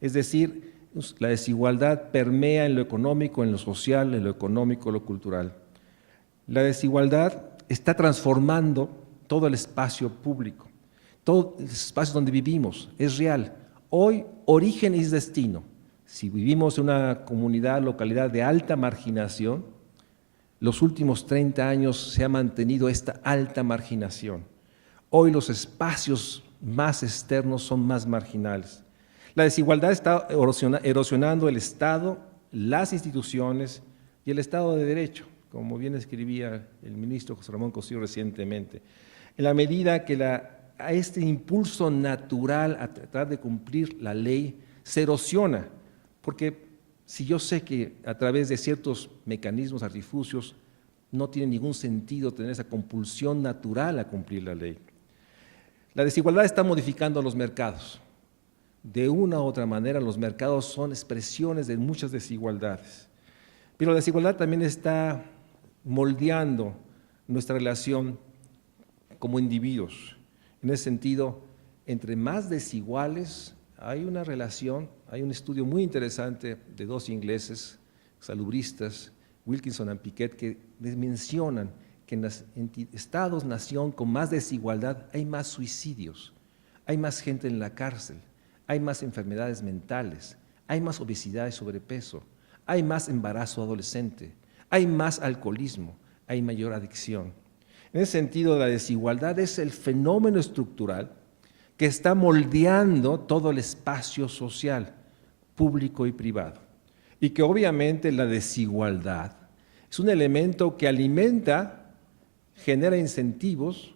Es decir, la desigualdad permea en lo económico, en lo social, en lo económico, en lo cultural. La desigualdad está transformando todo el espacio público, todo el espacio donde vivimos, es real. Hoy, origen es destino. Si vivimos en una comunidad, localidad de alta marginación, los últimos 30 años se ha mantenido esta alta marginación. Hoy los espacios más externos son más marginales. La desigualdad está erosionando el Estado, las instituciones y el Estado de Derecho, como bien escribía el ministro José Ramón Cosío recientemente. En la medida que a este impulso natural a tratar de cumplir la ley se erosiona, porque si yo sé que a través de ciertos mecanismos, artificios, no tiene ningún sentido tener esa compulsión natural a cumplir la ley. La desigualdad está modificando los mercados. De una u otra manera, los mercados son expresiones de muchas desigualdades. Pero la desigualdad también está moldeando nuestra relación como individuos. En ese sentido, entre más desiguales, hay una relación, hay un estudio muy interesante de dos ingleses, salubristas, Wilkinson y Piquet, que mencionan que en los estados-nación con más desigualdad hay más suicidios, hay más gente en la cárcel, hay más enfermedades mentales, hay más obesidad y sobrepeso, hay más embarazo adolescente, hay más alcoholismo, hay mayor adicción. En ese sentido, la desigualdad es el fenómeno estructural que está moldeando todo el espacio social, público y privado. Y que obviamente la desigualdad es un elemento que alimenta, genera incentivos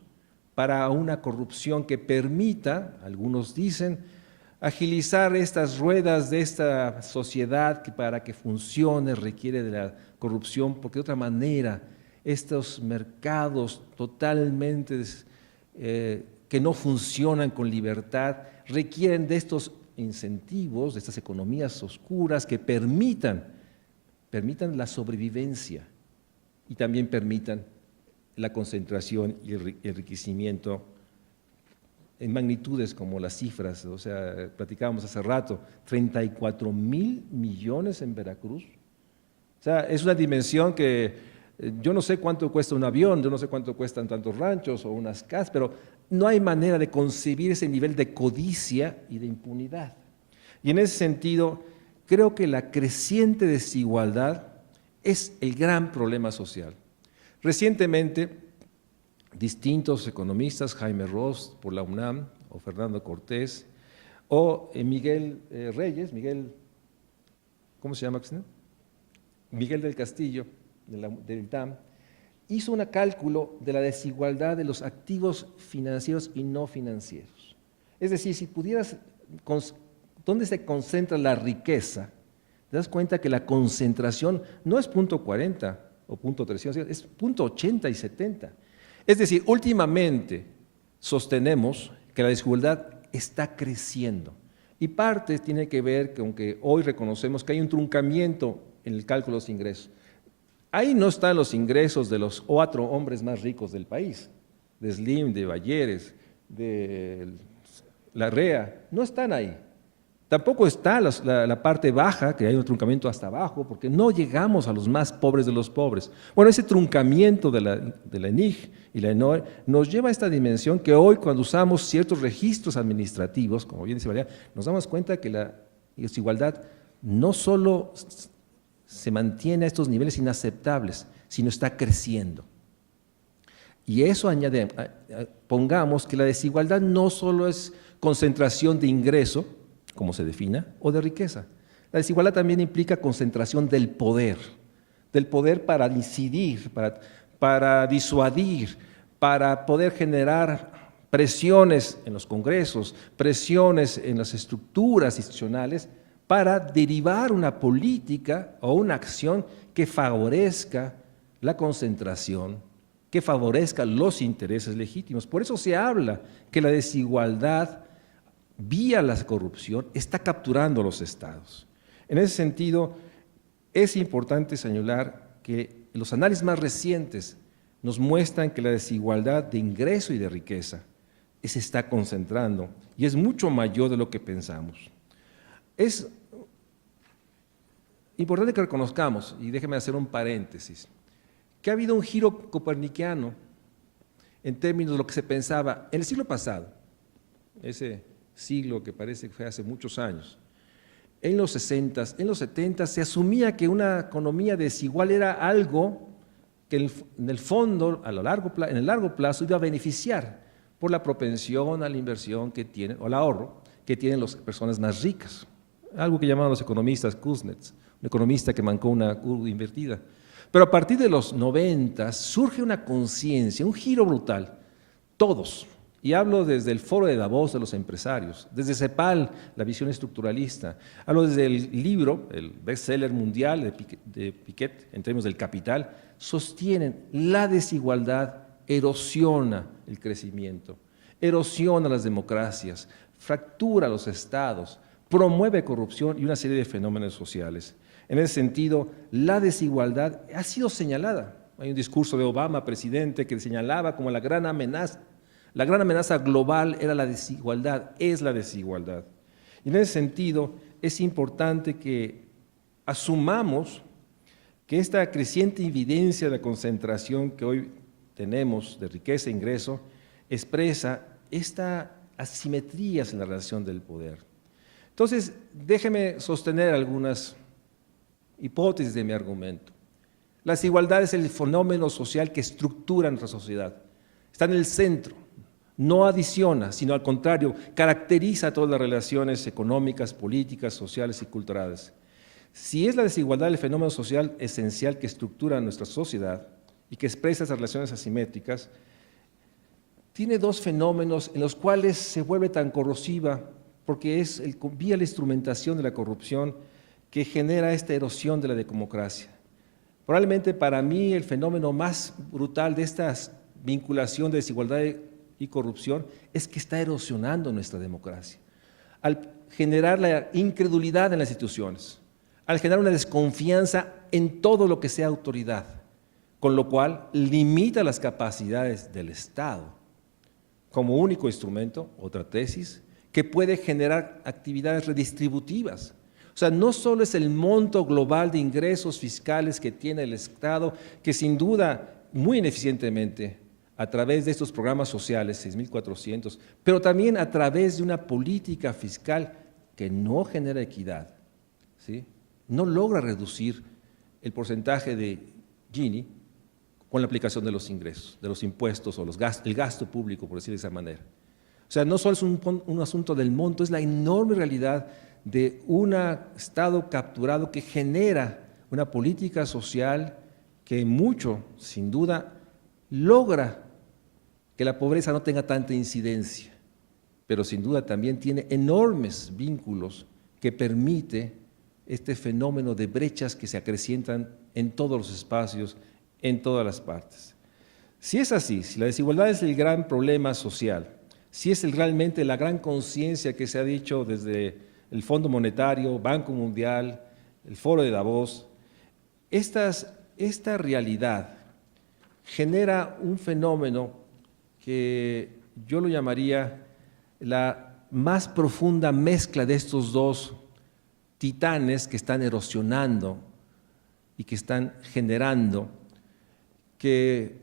para una corrupción que permita, algunos dicen, agilizar estas ruedas de esta sociedad que para que funcione requiere de la corrupción, porque de otra manera estos mercados totalmente que no funcionan con libertad requieren de estos incentivos, de estas economías oscuras que permitan la sobrevivencia y también permitan la concentración y el enriquecimiento en magnitudes como las cifras, o sea, platicábamos hace rato, 34,000 millones en Veracruz. O sea, es una dimensión que yo no sé cuánto cuesta un avión, yo no sé cuánto cuestan tantos ranchos o unas casas, pero no hay manera de concebir ese nivel de codicia y de impunidad. Y en ese sentido, creo que la creciente desigualdad es el gran problema social. Recientemente, distintos economistas, Jaime Ross por la UNAM, o Fernando Cortés, o Miguel Reyes, ¿cómo se llama? Miguel del Castillo, del ITAM, hizo un cálculo de la desigualdad de los activos financieros y no financieros. Es decir, si pudieras, ¿dónde se concentra la riqueza? Te das cuenta que la concentración no es 0.40 o 0.300, es 0.80 y 70. Es decir, últimamente sostenemos que la desigualdad está creciendo y parte tiene que ver con que hoy reconocemos que hay un truncamiento en el cálculo de los ingresos. Ahí no están los ingresos de los 4 hombres más ricos del país, de Slim, de Balleres, de Larrea, no están ahí. Tampoco está la parte baja, que hay un truncamiento hasta abajo, porque no llegamos a los más pobres de los pobres. Bueno, ese truncamiento de la ENIG y la ENOE nos lleva a esta dimensión que hoy, cuando usamos ciertos registros administrativos, como bien dice Valeria, nos damos cuenta que la desigualdad no solo se mantiene a estos niveles inaceptables, sino está creciendo. Y eso añade, pongamos que la desigualdad no solo es concentración de ingreso, como se defina, o de riqueza. La desigualdad también implica concentración del poder para incidir, para disuadir, para poder generar presiones en los congresos, presiones en las estructuras institucionales, para derivar una política o una acción que favorezca la concentración, que favorezca los intereses legítimos. Por eso se habla que la desigualdad vía la corrupción está capturando los estados. En ese sentido, es importante señalar que los análisis más recientes nos muestran que la desigualdad de ingreso y de riqueza se está concentrando y es mucho mayor de lo que pensamos. Es importante que reconozcamos, y déjeme hacer un paréntesis, que ha habido un giro copernicano en términos de lo que se pensaba en el siglo pasado, ese siglo que parece que fue hace muchos años. En los 60, en los 70 se asumía que una economía desigual era algo que en el fondo, en el largo plazo, iba a beneficiar por la propensión a la inversión que tienen, o al ahorro que tienen las personas más ricas. Algo que llamaban los economistas Kuznets, un economista que mancó una curva invertida. Pero a partir de los 90 surge una conciencia, un giro brutal. Todos, y hablo desde el foro de Davos de los empresarios, desde CEPAL, la visión estructuralista, hablo desde el libro, el bestseller mundial de Piketty, en términos del capital, sostienen la desigualdad erosiona el crecimiento, erosiona las democracias, fractura los estados, promueve corrupción y una serie de fenómenos sociales. En ese sentido, la desigualdad ha sido señalada. Hay un discurso de Obama, presidente, que señalaba como la gran amenaza. La gran amenaza global era la desigualdad, es la desigualdad. Y en ese sentido, es importante que asumamos que esta creciente evidencia de la concentración que hoy tenemos de riqueza e ingreso expresa estas asimetrías en la relación del poder. Entonces, déjeme sostener algunas hipótesis de mi argumento. La desigualdad es el fenómeno social que estructura nuestra sociedad. Está en el centro, no adiciona, sino al contrario, caracteriza todas las relaciones económicas, políticas, sociales y culturales. Si es la desigualdad el fenómeno social esencial que estructura nuestra sociedad y que expresa esas relaciones asimétricas, tiene dos fenómenos en los cuales se vuelve tan corrosiva porque es vía la instrumentación de la corrupción que genera esta erosión de la democracia. Probablemente para mí el fenómeno más brutal de esta vinculación de desigualdad y corrupción es que está erosionando nuestra democracia. al generar la incredulidad en las instituciones, al generar una desconfianza en todo lo que sea autoridad, con lo cual limita las capacidades del Estado como único instrumento, otra tesis, que puede generar actividades redistributivas. O sea, no solo es el monto global de ingresos fiscales que tiene el Estado, que sin duda muy ineficientemente a través de estos programas sociales, 6.400, pero también a través de una política fiscal que no genera equidad, ¿sí? No logra reducir el porcentaje de Gini con la aplicación de los ingresos, de los impuestos o el gasto público, por decirlo de esa manera. O sea, no solo es un asunto del monto, es la enorme realidad de un Estado capturado que genera una política social que mucho, sin duda, logra que la pobreza no tenga tanta incidencia, pero sin duda también tiene enormes vínculos que permite este fenómeno de brechas que se acrecientan en todos los espacios, en todas las partes. Si es así, si la desigualdad es el gran problema social, si es realmente la gran conciencia que se ha dicho desde el Fondo Monetario, Banco Mundial, el Foro de Davos, esta realidad genera un fenómeno que yo lo llamaría la más profunda mezcla de estos dos titanes que están erosionando y que están generando que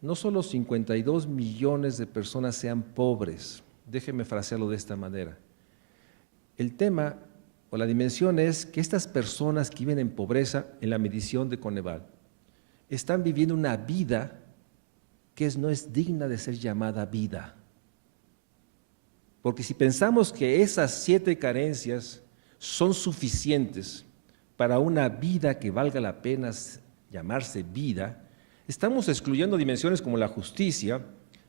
no solo 52 millones de personas sean pobres, déjeme frasearlo de esta manera. El tema o la dimensión es que estas personas que viven en pobreza, en la medición de Coneval, están viviendo una vida que no es digna de ser llamada vida. Porque si pensamos que esas 7 carencias son suficientes para una vida que valga la pena llamarse vida, estamos excluyendo dimensiones como la justicia,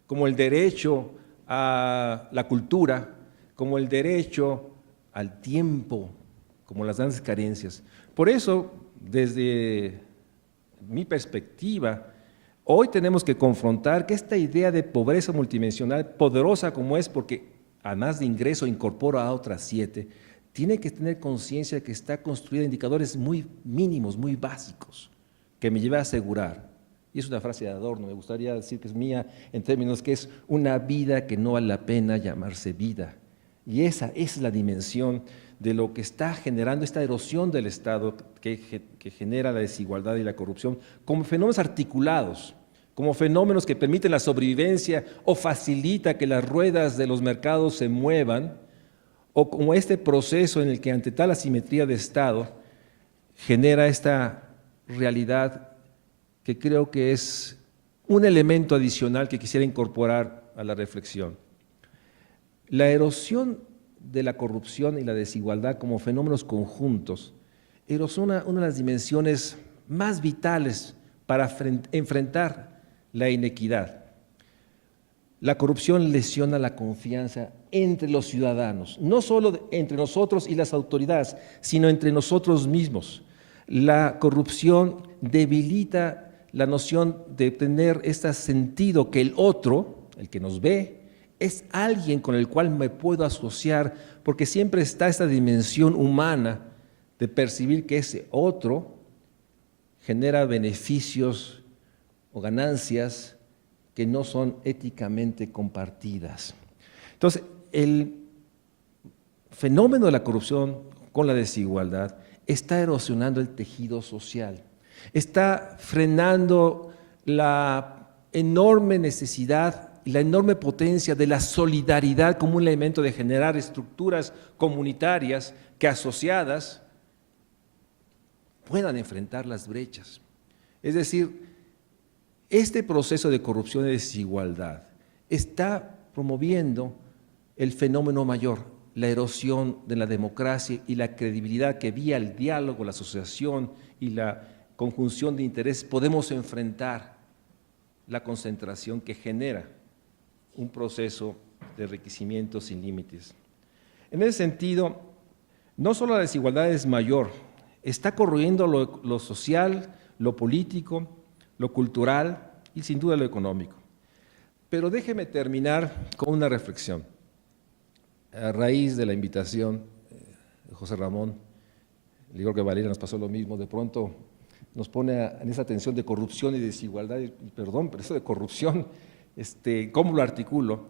como el derecho a la cultura, como el derecho al tiempo, como las grandes carencias. Por eso, desde mi perspectiva, hoy tenemos que confrontar que esta idea de pobreza multidimensional, poderosa como es porque además de ingreso incorpora a otras 7, tiene que tener conciencia que está construida en indicadores muy mínimos, muy básicos, que me lleva a asegurar, y es una frase de Adorno, me gustaría decir que es mía en términos que es una vida que no vale la pena llamarse vida. Y esa es la dimensión de lo que está generando esta erosión del Estado que genera la desigualdad y la corrupción como fenómenos articulados, como fenómenos que permiten la sobrevivencia o facilita que las ruedas de los mercados se muevan, o como este proceso en el que ante tal asimetría de Estado genera esta realidad que creo que es un elemento adicional que quisiera incorporar a la reflexión. La erosión de la corrupción y la desigualdad como fenómenos conjuntos erosiona una de las dimensiones más vitales para enfrentar la inequidad. La corrupción lesiona la confianza entre los ciudadanos, no solo entre nosotros y las autoridades, sino entre nosotros mismos. La corrupción debilita la noción de tener este sentido que el otro, el que nos ve, es alguien con el cual me puedo asociar, porque siempre está esta dimensión humana de percibir que ese otro genera beneficios o ganancias que no son éticamente compartidas. Entonces, el fenómeno de la corrupción con la desigualdad está erosionando el tejido social, está frenando la enorme necesidad y la enorme potencia de la solidaridad como un elemento de generar estructuras comunitarias que asociadas puedan enfrentar las brechas. Es decir, este proceso de corrupción y desigualdad está promoviendo el fenómeno mayor, la erosión de la democracia y la credibilidad que vía el diálogo, la asociación y la conjunción de intereses podemos enfrentar la concentración que genera un proceso de enriquecimiento sin límites. En ese sentido, no solo la desigualdad es mayor, está corroyendo lo social, lo político, lo cultural y sin duda lo económico. Pero déjeme terminar con una reflexión. a raíz de la invitación de José Ramón, le digo que Valeria nos pasó lo mismo, de pronto nos pone en esa tensión de corrupción y desigualdad, y perdón, pero eso de corrupción, ¿cómo lo articulo?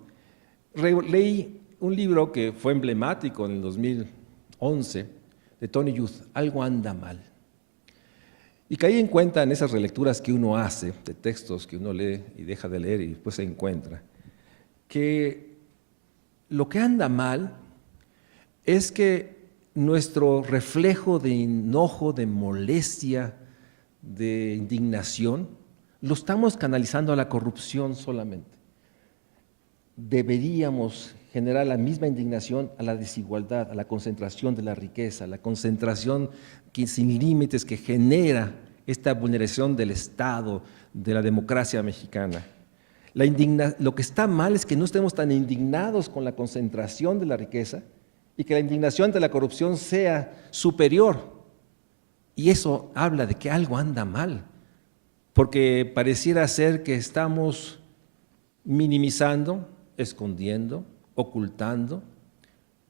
Leí un libro que fue emblemático en el 2011, de Tony Youth, Algo anda mal. Y caí en cuenta en esas relecturas que uno hace, de textos que uno lee y deja de leer y después se encuentra, que lo que anda mal es que nuestro reflejo de enojo, de molestia, de indignación, lo estamos canalizando a la corrupción solamente. Deberíamos generar la misma indignación a la desigualdad, a la concentración de la riqueza, a la concentración sin límites que genera esta vulneración del Estado, de la democracia mexicana. Lo que está mal es que no estemos tan indignados con la concentración de la riqueza y que la indignación de la corrupción sea superior. Y eso habla de que algo anda mal, porque pareciera ser que estamos minimizando, escondiendo, ocultando,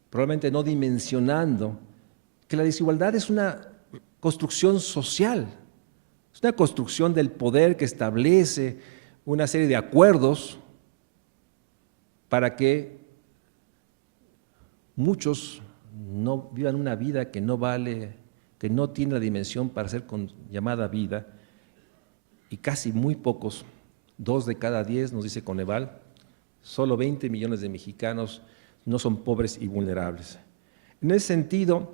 probablemente no dimensionando que la desigualdad es una construcción social, es una construcción del poder que establece una serie de acuerdos para que muchos no vivan una vida que no vale, que no tiene la dimensión para ser llamada vida, y casi muy pocos, 2 de cada 10, nos dice Coneval, solo 20 millones de mexicanos no son pobres y vulnerables. En ese sentido,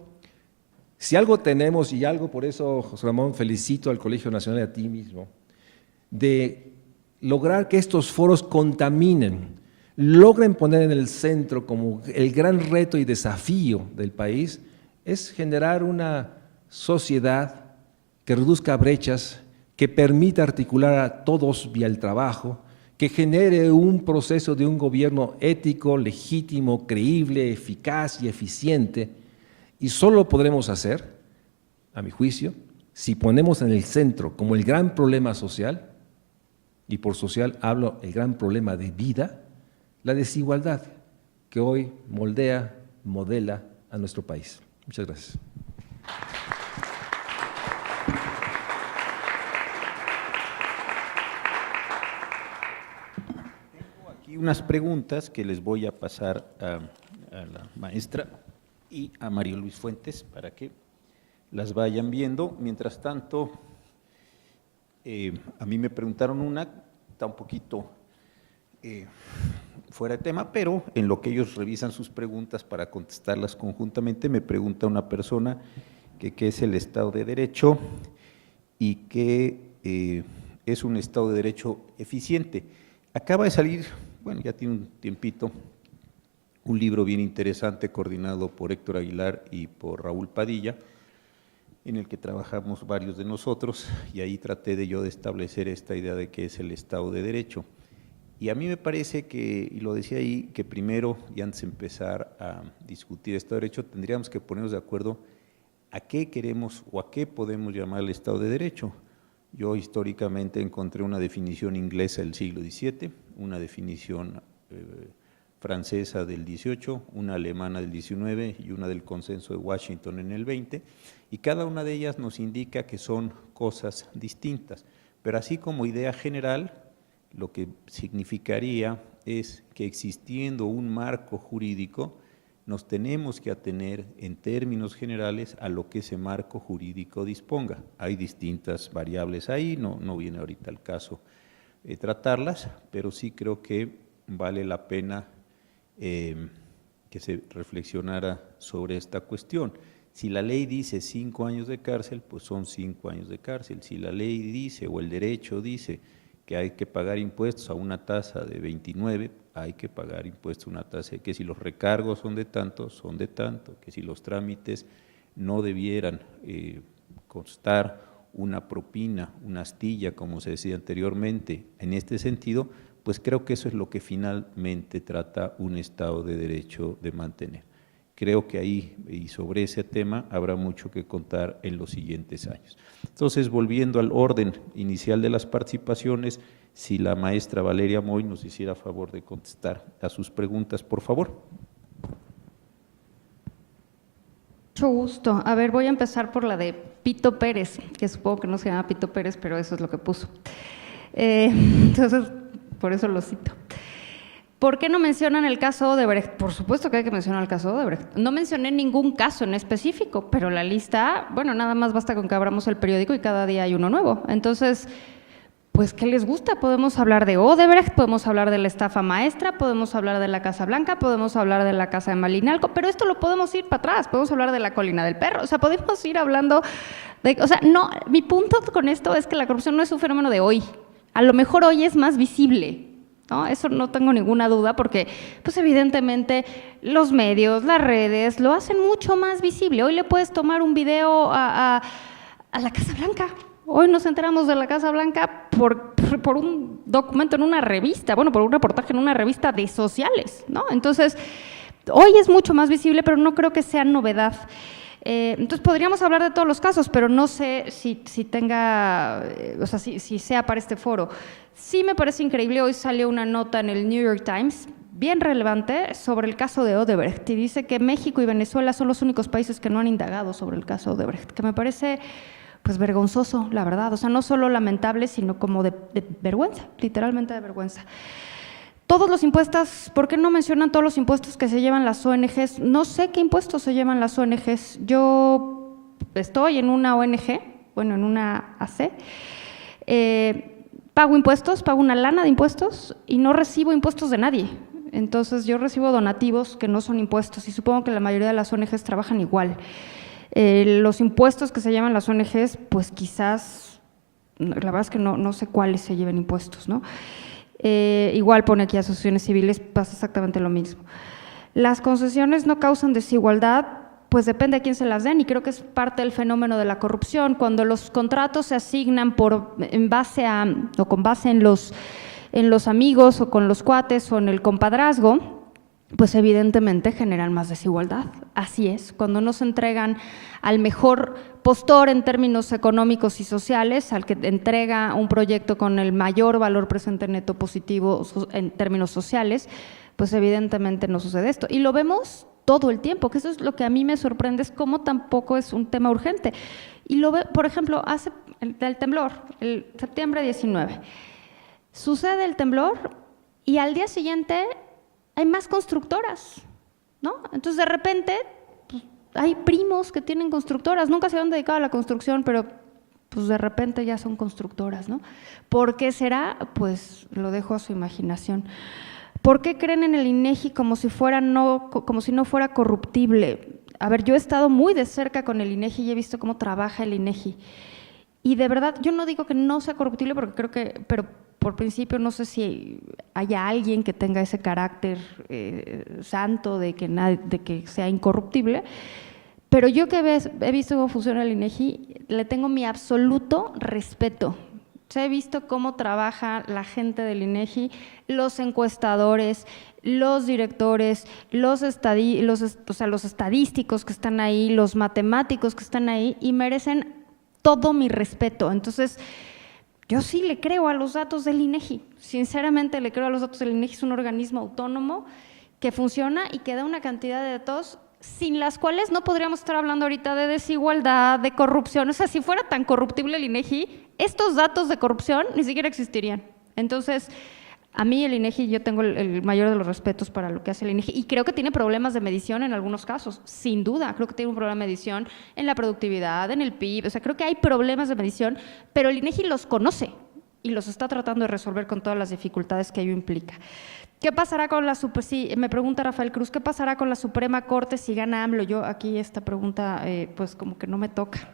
si algo tenemos, y algo por eso, José Ramón, felicito al Colegio Nacional y a ti mismo, de lograr que estos foros contaminen, logren poner en el centro como el gran reto y desafío del país, es generar una sociedad que reduzca brechas, que permita articular a todos vía el trabajo, que genere un proceso de un gobierno ético, legítimo, creíble, eficaz y eficiente, y solo lo podremos hacer, a mi juicio, si ponemos en el centro como el gran problema social, y por social hablo el gran problema de vida, la desigualdad que hoy moldea, modela a nuestro país. Muchas gracias. Tengo aquí unas preguntas que les voy a pasar a la maestra y a Mario Luis Fuentes para que las vayan viendo. Mientras tanto, a mí me preguntaron una, está un poquito fuera de tema, pero en lo que ellos revisan sus preguntas para contestarlas conjuntamente, me pregunta una persona que qué es el Estado de Derecho y qué es un Estado de Derecho eficiente. Acaba de salir, bueno, ya tiene un tiempito, un libro bien interesante coordinado por Héctor Aguilar y por Raúl Padilla, en el que trabajamos varios de nosotros, y ahí traté de yo de establecer esta idea de qué es el Estado de Derecho. Y a mí me parece que, y lo decía ahí, que primero, y antes de empezar a discutir Estado de Derecho, tendríamos que ponernos de acuerdo a qué queremos o a qué podemos llamar el Estado de Derecho. Yo históricamente encontré una definición inglesa del siglo XVII, una definición francesa del XVIII, una alemana del XIX y una del Consenso de Washington en el XX, y cada una de ellas nos indica que son cosas distintas, pero así como idea general, lo que significaría es que existiendo un marco jurídico, nos tenemos que atener en términos generales a lo que ese marco jurídico disponga. Hay distintas variables ahí, no viene ahorita el caso tratarlas, pero sí creo que vale la pena que se reflexionara sobre esta cuestión. Si la ley dice 5 años de cárcel, pues son 5 años de cárcel. Si la ley dice o el derecho dice que hay que pagar impuestos a una tasa de 29, hay que pagar impuestos a una tasa, que si los recargos son de tanto, que si los trámites no debieran constar una propina, una astilla, como se decía anteriormente, en este sentido, pues creo que eso es lo que finalmente trata un Estado de Derecho de mantener. Creo que ahí y sobre ese tema habrá mucho que contar en los siguientes años. Entonces, volviendo al orden inicial de las participaciones, si la maestra Valeria Moy nos hiciera favor de contestar a sus preguntas, por favor. Mucho gusto. A ver, voy a empezar por la de Pito Pérez, que supongo que no se llama Pito Pérez, pero eso es lo que puso. Entonces, por eso lo cito. ¿Por qué no mencionan el caso Odebrecht? Por supuesto que hay que mencionar el caso Odebrecht. No mencioné ningún caso en específico, pero la lista, bueno, nada más basta con que abramos el periódico y cada día hay uno nuevo. Entonces, pues, ¿qué les gusta? Podemos hablar de Odebrecht, podemos hablar de la estafa maestra, podemos hablar de la Casa Blanca, podemos hablar de la Casa de Malinalco, pero esto lo podemos ir para atrás, podemos hablar de la Colina del Perro, o sea, podemos ir hablando de… O sea, no, mi punto con esto es que la corrupción no es un fenómeno de hoy. A lo mejor hoy es más visible, ¿no? Eso no tengo ninguna duda porque, pues evidentemente, los medios, las redes lo hacen mucho más visible. Hoy le puedes tomar un video a la Casa Blanca. Hoy nos enteramos de la Casa Blanca por un documento en una revista, bueno, por un reportaje en una revista de sociales, ¿no? Entonces, hoy es mucho más visible, pero no creo que sea novedad. Entonces, podríamos hablar de todos los casos, pero no sé si tenga, o sea, si sea para este foro. Sí me parece increíble, hoy salió una nota en el New York Times, bien relevante, sobre el caso de Odebrecht, y dice que México y Venezuela son los únicos países que no han indagado sobre el caso Odebrecht, que me parece… pues vergonzoso, la verdad, o sea, no solo lamentable, sino como de vergüenza, literalmente de vergüenza. Todos los impuestos, ¿por qué no mencionan todos los impuestos que se llevan las ONGs? No sé qué impuestos se llevan las ONGs. Yo estoy en una ONG, bueno, en una AC, pago impuestos, pago una lana de impuestos y no recibo impuestos de nadie. Entonces, yo recibo donativos que no son impuestos y supongo que la mayoría de las ONGs trabajan igual. Los impuestos que se llevan las ONGs, pues quizás, la verdad es que no sé cuáles se lleven impuestos, ¿no? Igual pone aquí asociaciones civiles, pasa exactamente lo mismo. Las concesiones no causan desigualdad, pues depende a quién se las den y creo que es parte del fenómeno de la corrupción. Cuando los contratos se asignan con base en los amigos o con los cuates o en el compadrazgo, pues evidentemente generan más desigualdad. Así es, cuando no se entregan al mejor postor en términos económicos y sociales, al que entrega un proyecto con el mayor valor presente neto positivo en términos sociales, pues evidentemente no sucede esto. Y lo vemos todo el tiempo, que eso es lo que a mí me sorprende, es cómo tampoco es un tema urgente. Y lo ve, por ejemplo, hace el temblor, el septiembre 19, sucede el temblor y al día siguiente hay más constructoras, ¿no? Entonces, de repente, pues, hay primos que tienen constructoras, nunca se han dedicado a la construcción, pero pues de repente ya son constructoras, ¿no? ¿Por qué será? Pues lo dejo a su imaginación. ¿Por qué creen en el INEGI como si no fuera corruptible? A ver, yo he estado muy de cerca con el INEGI y he visto cómo trabaja el INEGI. Y de verdad, yo no digo que no sea corruptible, porque creo que, pero por principio no sé si haya alguien que tenga ese carácter santo de que sea incorruptible, pero yo que he visto cómo funciona el INEGI, le tengo mi absoluto respeto. He visto cómo trabaja la gente del INEGI, los encuestadores, los directores, los estadísticos que están ahí, los matemáticos que están ahí y merecen todo mi respeto. Entonces, yo sí le creo a los datos del INEGI, sinceramente le creo a los datos del INEGI, es un organismo autónomo que funciona y que da una cantidad de datos sin las cuales no podríamos estar hablando ahorita de desigualdad, de corrupción. O sea, si fuera tan corruptible el INEGI, estos datos de corrupción ni siquiera existirían. Entonces, a mí el INEGI, yo tengo el mayor de los respetos para lo que hace el INEGI y creo que tiene problemas de medición en algunos casos, sin duda. Creo que tiene un problema de medición en la productividad, en el PIB, o sea, creo que hay problemas de medición, pero el INEGI los conoce y los está tratando de resolver con todas las dificultades que ello implica. ¿Qué pasará con la me pregunta Rafael Cruz, ¿qué pasará con la Suprema Corte si gana AMLO? Yo aquí esta pregunta pues como que no me toca.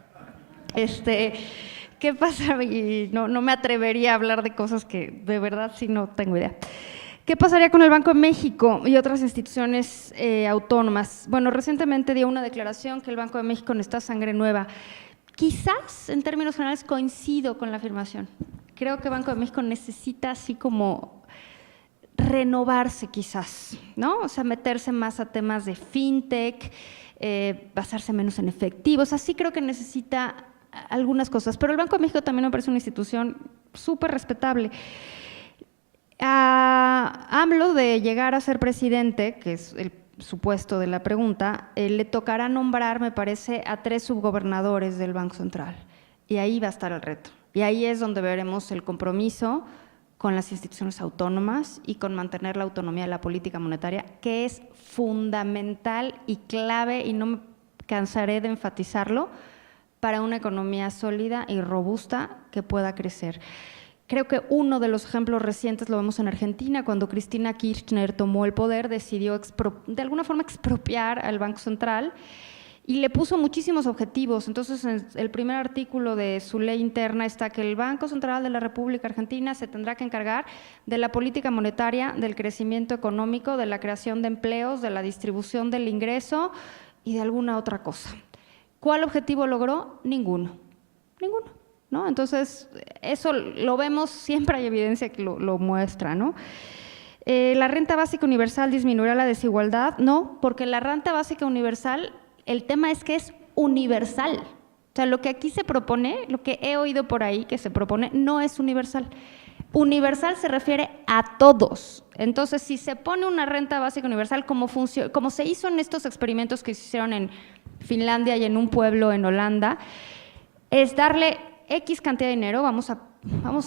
¿Qué pasa? Y no me atrevería a hablar de cosas que de verdad sí no tengo idea. ¿Qué pasaría con el Banco de México y otras instituciones autónomas? Bueno, recientemente dio una declaración que el Banco de México necesita sangre nueva. Quizás, en términos generales, coincido con la afirmación. Creo que el Banco de México necesita así como renovarse quizás, ¿no? O sea, meterse más a temas de fintech, basarse menos en efectivos. Así creo que necesita algunas cosas, pero el Banco de México también me parece una institución súper respetable. A AMLO de llegar a ser presidente, que es supuesto de la pregunta, le tocará nombrar, me parece, a 3 subgobernadores del Banco Central. Y ahí va a estar el reto. Y ahí es donde veremos el compromiso con las instituciones autónomas y con mantener la autonomía de la política monetaria, que es fundamental y clave, y no me cansaré de enfatizarlo, para una economía sólida y robusta que pueda crecer. Creo que uno de los ejemplos recientes lo vemos en Argentina, cuando Cristina Kirchner tomó el poder, decidió de alguna forma expropiar al Banco Central y le puso muchísimos objetivos. Entonces, en el primer artículo de su ley interna está que el Banco Central de la República Argentina se tendrá que encargar de la política monetaria, del crecimiento económico, de la creación de empleos, de la distribución del ingreso y de alguna otra cosa. ¿Cuál objetivo logró? Ninguno. ¿No? Entonces, eso lo vemos, siempre hay evidencia que lo muestra, ¿no? ¿La renta básica universal disminuirá la desigualdad? No, porque la renta básica universal, el tema es que es universal. O sea, lo que aquí se propone, lo que he oído por ahí que se propone, no es universal. Universal se refiere a todos. Entonces, si se pone una renta básica universal, como se hizo en estos experimentos que se hicieron en Finlandia y en un pueblo en Holanda, es darle X cantidad de dinero, vamos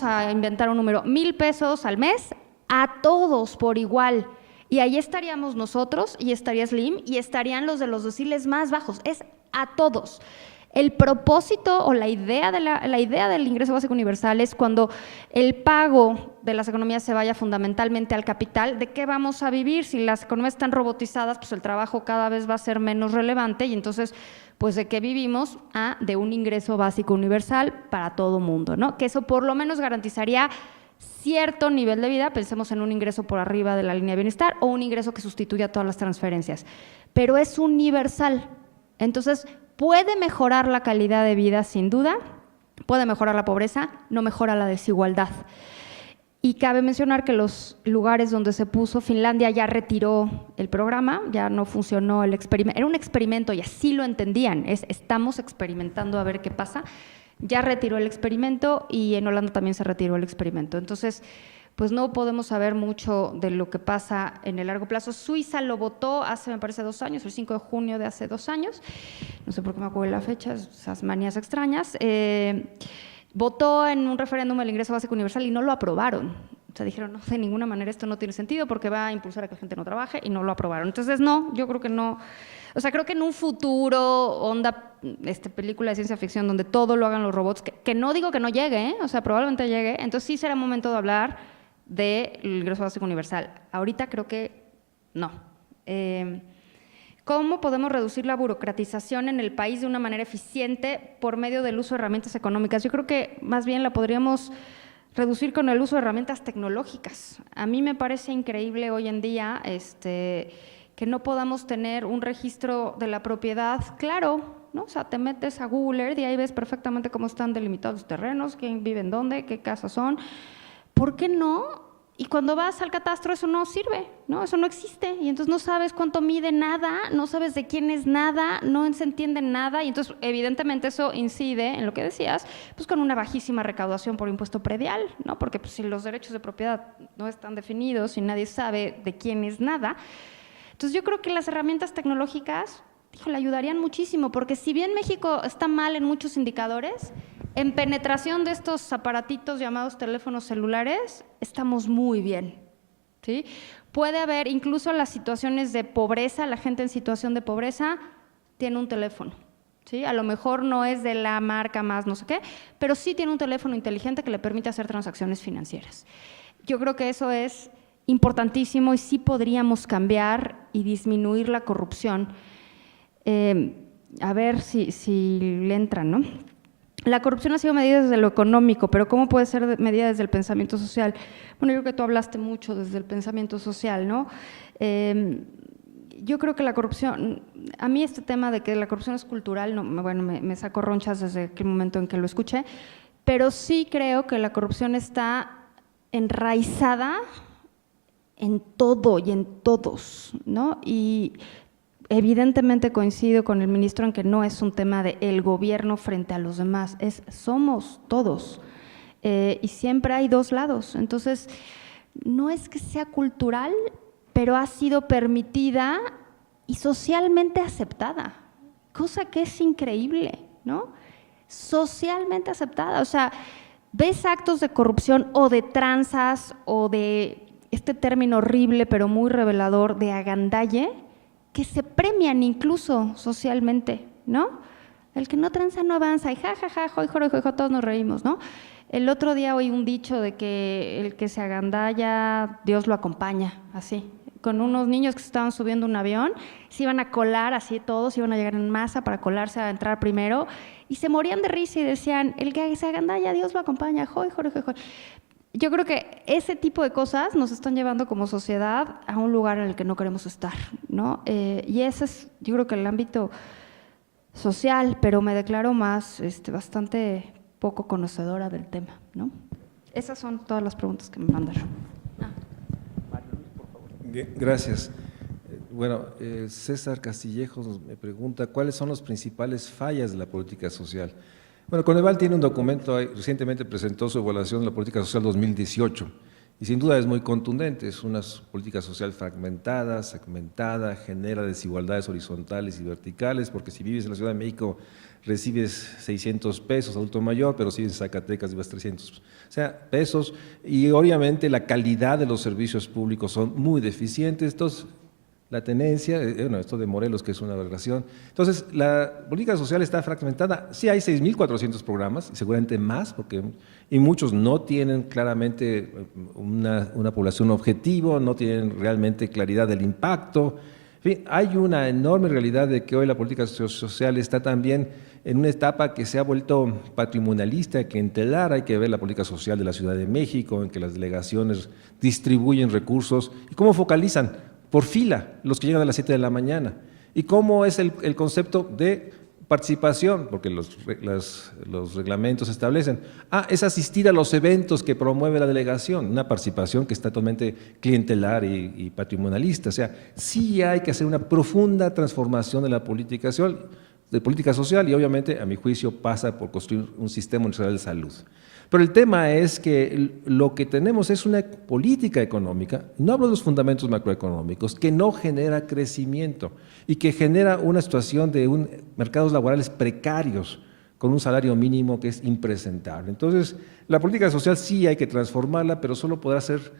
a inventar un número, 1,000 pesos al mes a todos por igual. Y ahí estaríamos nosotros, y estaría Slim, y estarían los de los deciles más bajos. Es a todos. El propósito o la idea del ingreso básico universal es cuando el pago de las economías se vaya fundamentalmente al capital, ¿de qué vamos a vivir? Si las economías están robotizadas, pues el trabajo cada vez va a ser menos relevante y entonces, pues ¿de qué vivimos? De un ingreso básico universal para todo mundo, ¿no? Que eso por lo menos garantizaría cierto nivel de vida, pensemos en un ingreso por arriba de la línea de bienestar o un ingreso que sustituya todas las transferencias, pero es universal. Entonces, puede mejorar la calidad de vida sin duda, puede mejorar la pobreza, no mejora la desigualdad. Y cabe mencionar que los lugares donde se puso, Finlandia ya retiró el programa, ya no funcionó el experimento, era un experimento y así lo entendían, estamos experimentando a ver qué pasa, ya retiró el experimento y en Holanda también se retiró el experimento. Entonces, pues no podemos saber mucho de lo que pasa en el largo plazo. Suiza lo votó hace, me parece, 2 años, el 5 de junio de hace 2 años, no sé por qué me acuerdo de la fecha, esas manías extrañas, votó en un referéndum el ingreso básico universal y no lo aprobaron. O sea, dijeron, no, de ninguna manera esto no tiene sentido porque va a impulsar a que la gente no trabaje y no lo aprobaron. Entonces, no, yo creo que no. O sea, creo que en un futuro, onda, película de ciencia ficción donde todo lo hagan los robots, que no digo que no llegue, o sea, probablemente llegue, entonces sí será momento de hablar del ingreso básico universal. Ahorita creo que no. ¿Cómo podemos reducir la burocratización en el país de una manera eficiente por medio del uso de herramientas económicas? Yo creo que más bien la podríamos reducir con el uso de herramientas tecnológicas. A mí me parece increíble hoy en día que no podamos tener un registro de la propiedad claro, ¿no? O sea, te metes a Google Earth y ahí ves perfectamente cómo están delimitados los terrenos, quién vive en dónde, qué casas son. ¿Por qué no? Y cuando vas al catastro eso no sirve, ¿no? Eso no existe y entonces no sabes cuánto mide nada, no sabes de quién es nada, no se entiende nada y entonces evidentemente eso incide en lo que decías, pues con una bajísima recaudación por impuesto predial, ¿no? Porque pues, si los derechos de propiedad no están definidos y nadie sabe de quién es nada, entonces yo creo que las herramientas tecnológicas, le ayudarían muchísimo porque si bien México está mal en muchos indicadores, en penetración de estos aparatitos llamados teléfonos celulares, estamos muy bien, ¿sí? Puede haber incluso las situaciones de pobreza, la gente en situación de pobreza tiene un teléfono, ¿sí? A lo mejor no es de la marca más no sé qué, pero sí tiene un teléfono inteligente que le permite hacer transacciones financieras. Yo creo que eso es importantísimo y sí podríamos cambiar y disminuir la corrupción. A ver si le entran, ¿no? La corrupción ha sido medida desde lo económico, pero ¿cómo puede ser medida desde el pensamiento social? Bueno, yo creo que tú hablaste mucho desde el pensamiento social, ¿no? Yo creo que la corrupción, a mí este tema de que la corrupción es cultural, no, bueno, me sacó ronchas desde el momento en que lo escuché, pero sí creo que la corrupción está enraizada en todo y en todos, ¿no? Y evidentemente coincido con el ministro en que no es un tema de el gobierno frente a los demás, somos todos y siempre hay dos lados. Entonces, no es que sea cultural, pero ha sido permitida y socialmente aceptada, cosa que es increíble, ¿no? Socialmente aceptada, o sea, ves actos de corrupción o de tranzas o de este término horrible pero muy revelador de agandalle que se premian incluso socialmente, ¿no? El que no tranza no avanza y jajaja, joy, todos nos reímos, ¿no? El otro día oí un dicho de que el que se agandalla, Dios lo acompaña, así, con unos niños que se estaban subiendo un avión, se iban a colar así todos, iban a llegar en masa para colarse a entrar primero, y se morían de risa y decían, el que se agandalla, Dios lo acompaña, joy. Yo creo que ese tipo de cosas nos están llevando como sociedad a un lugar en el que no queremos estar, ¿no? Y ese es, yo creo que el ámbito social, pero me declaro más bastante poco conocedora del tema, ¿no? Esas son todas las preguntas que me mandaron. Gracias. Bueno, César Castillejos me pregunta, ¿cuáles son las principales fallas de la política social? Bueno, Coneval tiene un documento, recientemente presentó su evaluación de la política social 2018, y sin duda es muy contundente, es una política social fragmentada, segmentada, genera desigualdades horizontales y verticales, porque si vives en la Ciudad de México recibes 600 pesos, adulto mayor, pero si vives en Zacatecas llevas 300 pesos, y obviamente la calidad de los servicios públicos son muy deficientes. Entonces, la tenencia, bueno, esto de Morelos, que es una aberración. Entonces, la política social está fragmentada. Sí hay 6.400 programas, y seguramente más, y muchos no tienen claramente una población objetivo, no tienen realmente claridad del impacto. En fin, hay una enorme realidad de que hoy la política social está también en una etapa que se ha vuelto patrimonialista, que en telar hay que ver la política social de la Ciudad de México, en que las delegaciones distribuyen recursos y cómo focalizan por fila los que llegan a las 7 de la mañana. ¿Y cómo es el concepto de participación? Porque los reglamentos establecen, es asistir a los eventos que promueve la delegación, una participación que está totalmente clientelar y patrimonialista. O sea, sí hay que hacer una profunda transformación de la política social y obviamente, a mi juicio, pasa por construir un sistema universal de salud. Pero el tema es que lo que tenemos es una política económica, no hablo de los fundamentos macroeconómicos, que no genera crecimiento y que genera una situación de mercados laborales precarios con un salario mínimo que es impresentable. Entonces, la política social sí hay que transformarla, pero solo podrá ser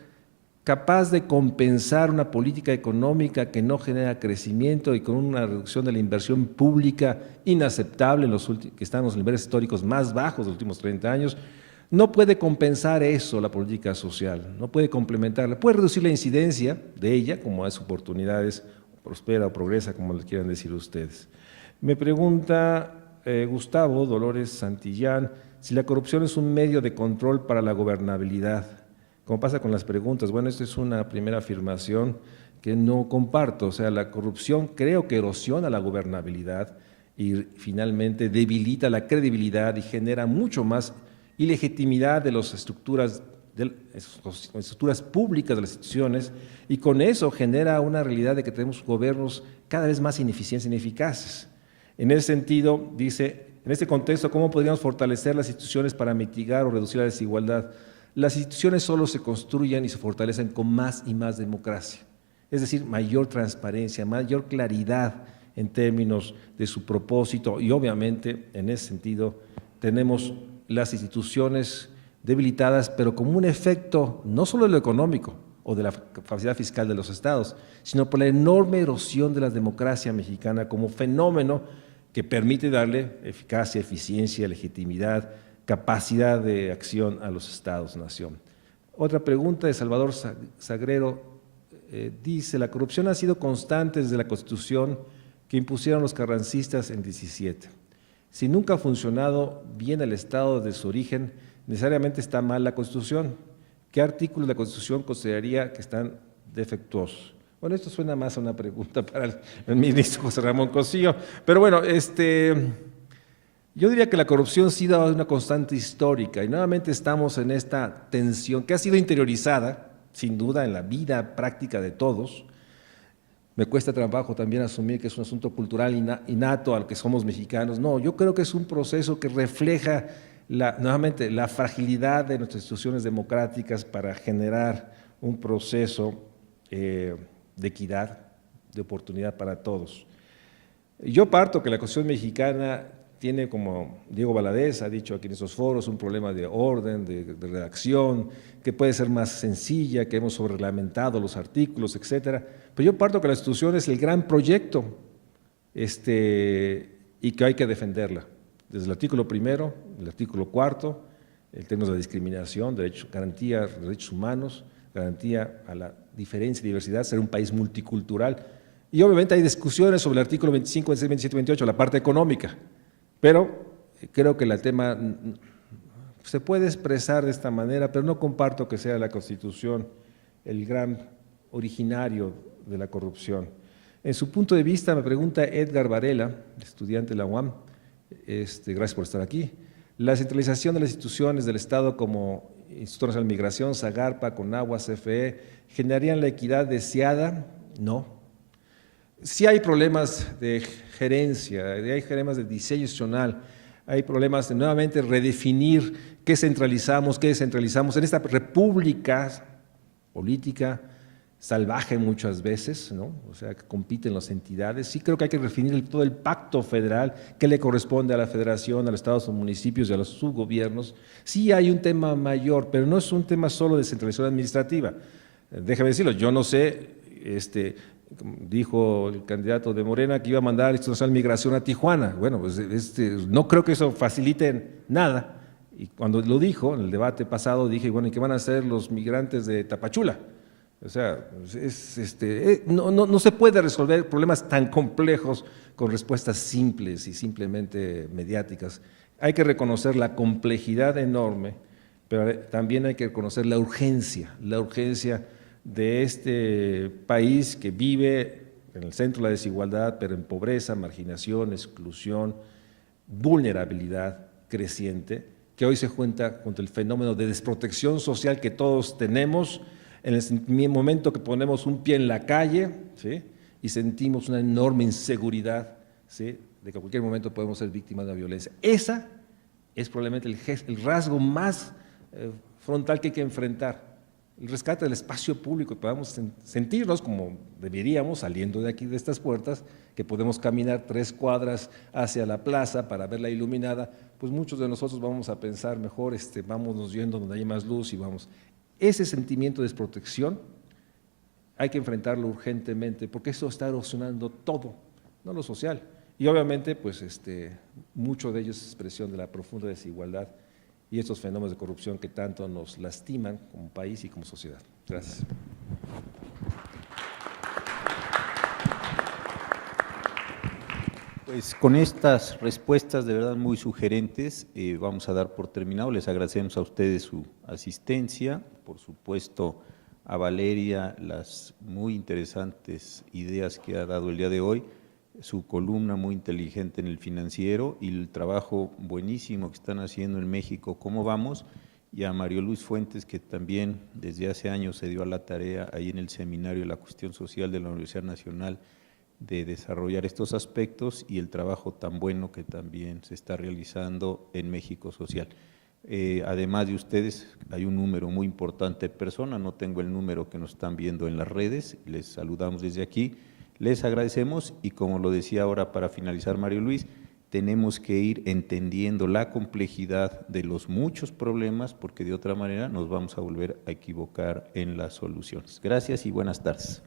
capaz de compensar una política económica que no genera crecimiento y con una reducción de la inversión pública inaceptable, que está en los niveles históricos más bajos de los últimos 30 años, no puede compensar eso la política social, no puede complementarla, puede reducir la incidencia de ella, como es oportunidades, prospera o progresa, como les quieran decir ustedes. Me pregunta Gustavo Dolores Santillán si la corrupción es un medio de control para la gobernabilidad. Como pasa con las preguntas, bueno, esta es una primera afirmación que no comparto, o sea, la corrupción creo que erosiona la gobernabilidad y finalmente debilita la credibilidad y genera mucho más ilegitimidad de las estructuras públicas de las instituciones, y con eso genera una realidad de que tenemos gobiernos cada vez más ineficientes e ineficaces. En ese sentido, dice, en este contexto, ¿cómo podríamos fortalecer las instituciones para mitigar o reducir la desigualdad? Las instituciones solo se construyen y se fortalecen con más y más democracia, es decir, mayor transparencia, mayor claridad en términos de su propósito, y obviamente en ese sentido tenemos las instituciones debilitadas, pero como un efecto no solo de lo económico o de la capacidad fiscal de los estados, sino por la enorme erosión de la democracia mexicana como fenómeno que permite darle eficacia, eficiencia, legitimidad, capacidad de acción a los estados-nación. Otra pregunta de Salvador Sagrero dice, la corrupción ha sido constante desde la Constitución que impusieron los carrancistas en 17. Si nunca ha funcionado bien el Estado desde su origen, necesariamente está mal la Constitución. ¿Qué artículos de la Constitución consideraría que están defectuosos? Bueno, esto suena más a una pregunta para el ministro José Ramón Cosío, pero bueno, yo diría que la corrupción ha sido una constante histórica y nuevamente estamos en esta tensión que ha sido interiorizada, sin duda, en la vida práctica de todos. Me cuesta trabajo también asumir que es un asunto cultural innato al que somos mexicanos. No, yo creo que es un proceso que refleja nuevamente la fragilidad de nuestras instituciones democráticas para generar un proceso de equidad, de oportunidad para todos. Yo parto que la Constitución mexicana tiene, como Diego Valadez ha dicho aquí en estos foros, un problema de orden, de redacción, que puede ser más sencilla, que hemos sobrereglamentado los artículos, etcétera. Pero yo parto que la Constitución es el gran proyecto y que hay que defenderla. Desde el artículo primero, el artículo cuarto, el tema de la discriminación, garantía de derechos humanos, garantía a la diferencia y diversidad, ser un país multicultural. Y obviamente hay discusiones sobre el artículo 25, 26, 27, 28, la parte económica, pero creo que el tema se puede expresar de esta manera, pero no comparto que sea la Constitución el gran originario de la corrupción. En su punto de vista, me pregunta Edgar Varela, estudiante de la UAM, gracias por estar aquí, la centralización de las instituciones del Estado como Instituto Nacional de Migración, SAGARPA, CONAGUA, CFE, ¿generarían la equidad deseada? No. Sí hay problemas de gerencia, hay problemas de diseño institucional, hay problemas de nuevamente redefinir qué centralizamos, qué descentralizamos en esta república política salvaje muchas veces, ¿no? O sea, que compiten las entidades. Sí creo que hay que definir todo el pacto federal, qué le corresponde a la federación, a los estados, a los municipios y a los subgobiernos. Sí hay un tema mayor, pero no es un tema solo de centralización administrativa. Déjame decirlo, yo no sé, dijo el candidato de Morena que iba a mandar al Instituto Nacional de Migración a Tijuana. Bueno, pues no creo que eso facilite nada. Y cuando lo dijo, en el debate pasado, dije, bueno, ¿y qué van a hacer los migrantes de Tapachula? O sea, no se puede resolver problemas tan complejos con respuestas simples y simplemente mediáticas. Hay que reconocer la complejidad enorme, pero también hay que reconocer la urgencia de este país que vive en el centro de la desigualdad, pero en pobreza, marginación, exclusión, vulnerabilidad creciente, que hoy se junta contra el fenómeno de desprotección social que todos tenemos en el momento que ponemos un pie en la calle, ¿sí?, y sentimos una enorme inseguridad, ¿sí?, de que a cualquier momento podemos ser víctimas de la violencia. Esa es probablemente el rasgo más frontal que hay que enfrentar, el rescate del espacio público, que podamos sentirnos como deberíamos, saliendo de aquí, de estas puertas, que podemos caminar 3 cuadras hacia la plaza para verla iluminada, pues muchos de nosotros vamos a pensar mejor, vámonos yendo donde hay más luz y vamos. Ese sentimiento de desprotección hay que enfrentarlo urgentemente, porque eso está erosionando todo, no lo social. Y obviamente, pues mucho de ello es expresión de la profunda desigualdad y estos fenómenos de corrupción que tanto nos lastiman como país y como sociedad. Gracias. Pues con estas respuestas de verdad muy sugerentes, vamos a dar por terminado. Les agradecemos a ustedes su asistencia, por supuesto a Valeria las muy interesantes ideas que ha dado el día de hoy, su columna muy inteligente en El Financiero y el trabajo buenísimo que están haciendo en México, ¿Cómo vamos? Y a Mario Luis Fuentes, que también desde hace años se dio a la tarea ahí en el seminario de la cuestión social de la Universidad Nacional de desarrollar estos aspectos y el trabajo tan bueno que también se está realizando en México Social. Además de ustedes, hay un número muy importante de personas, no tengo el número que nos están viendo en las redes, les saludamos desde aquí, les agradecemos y como lo decía ahora para finalizar Mario Luis, tenemos que ir entendiendo la complejidad de los muchos problemas porque de otra manera nos vamos a volver a equivocar en las soluciones. Gracias y buenas tardes.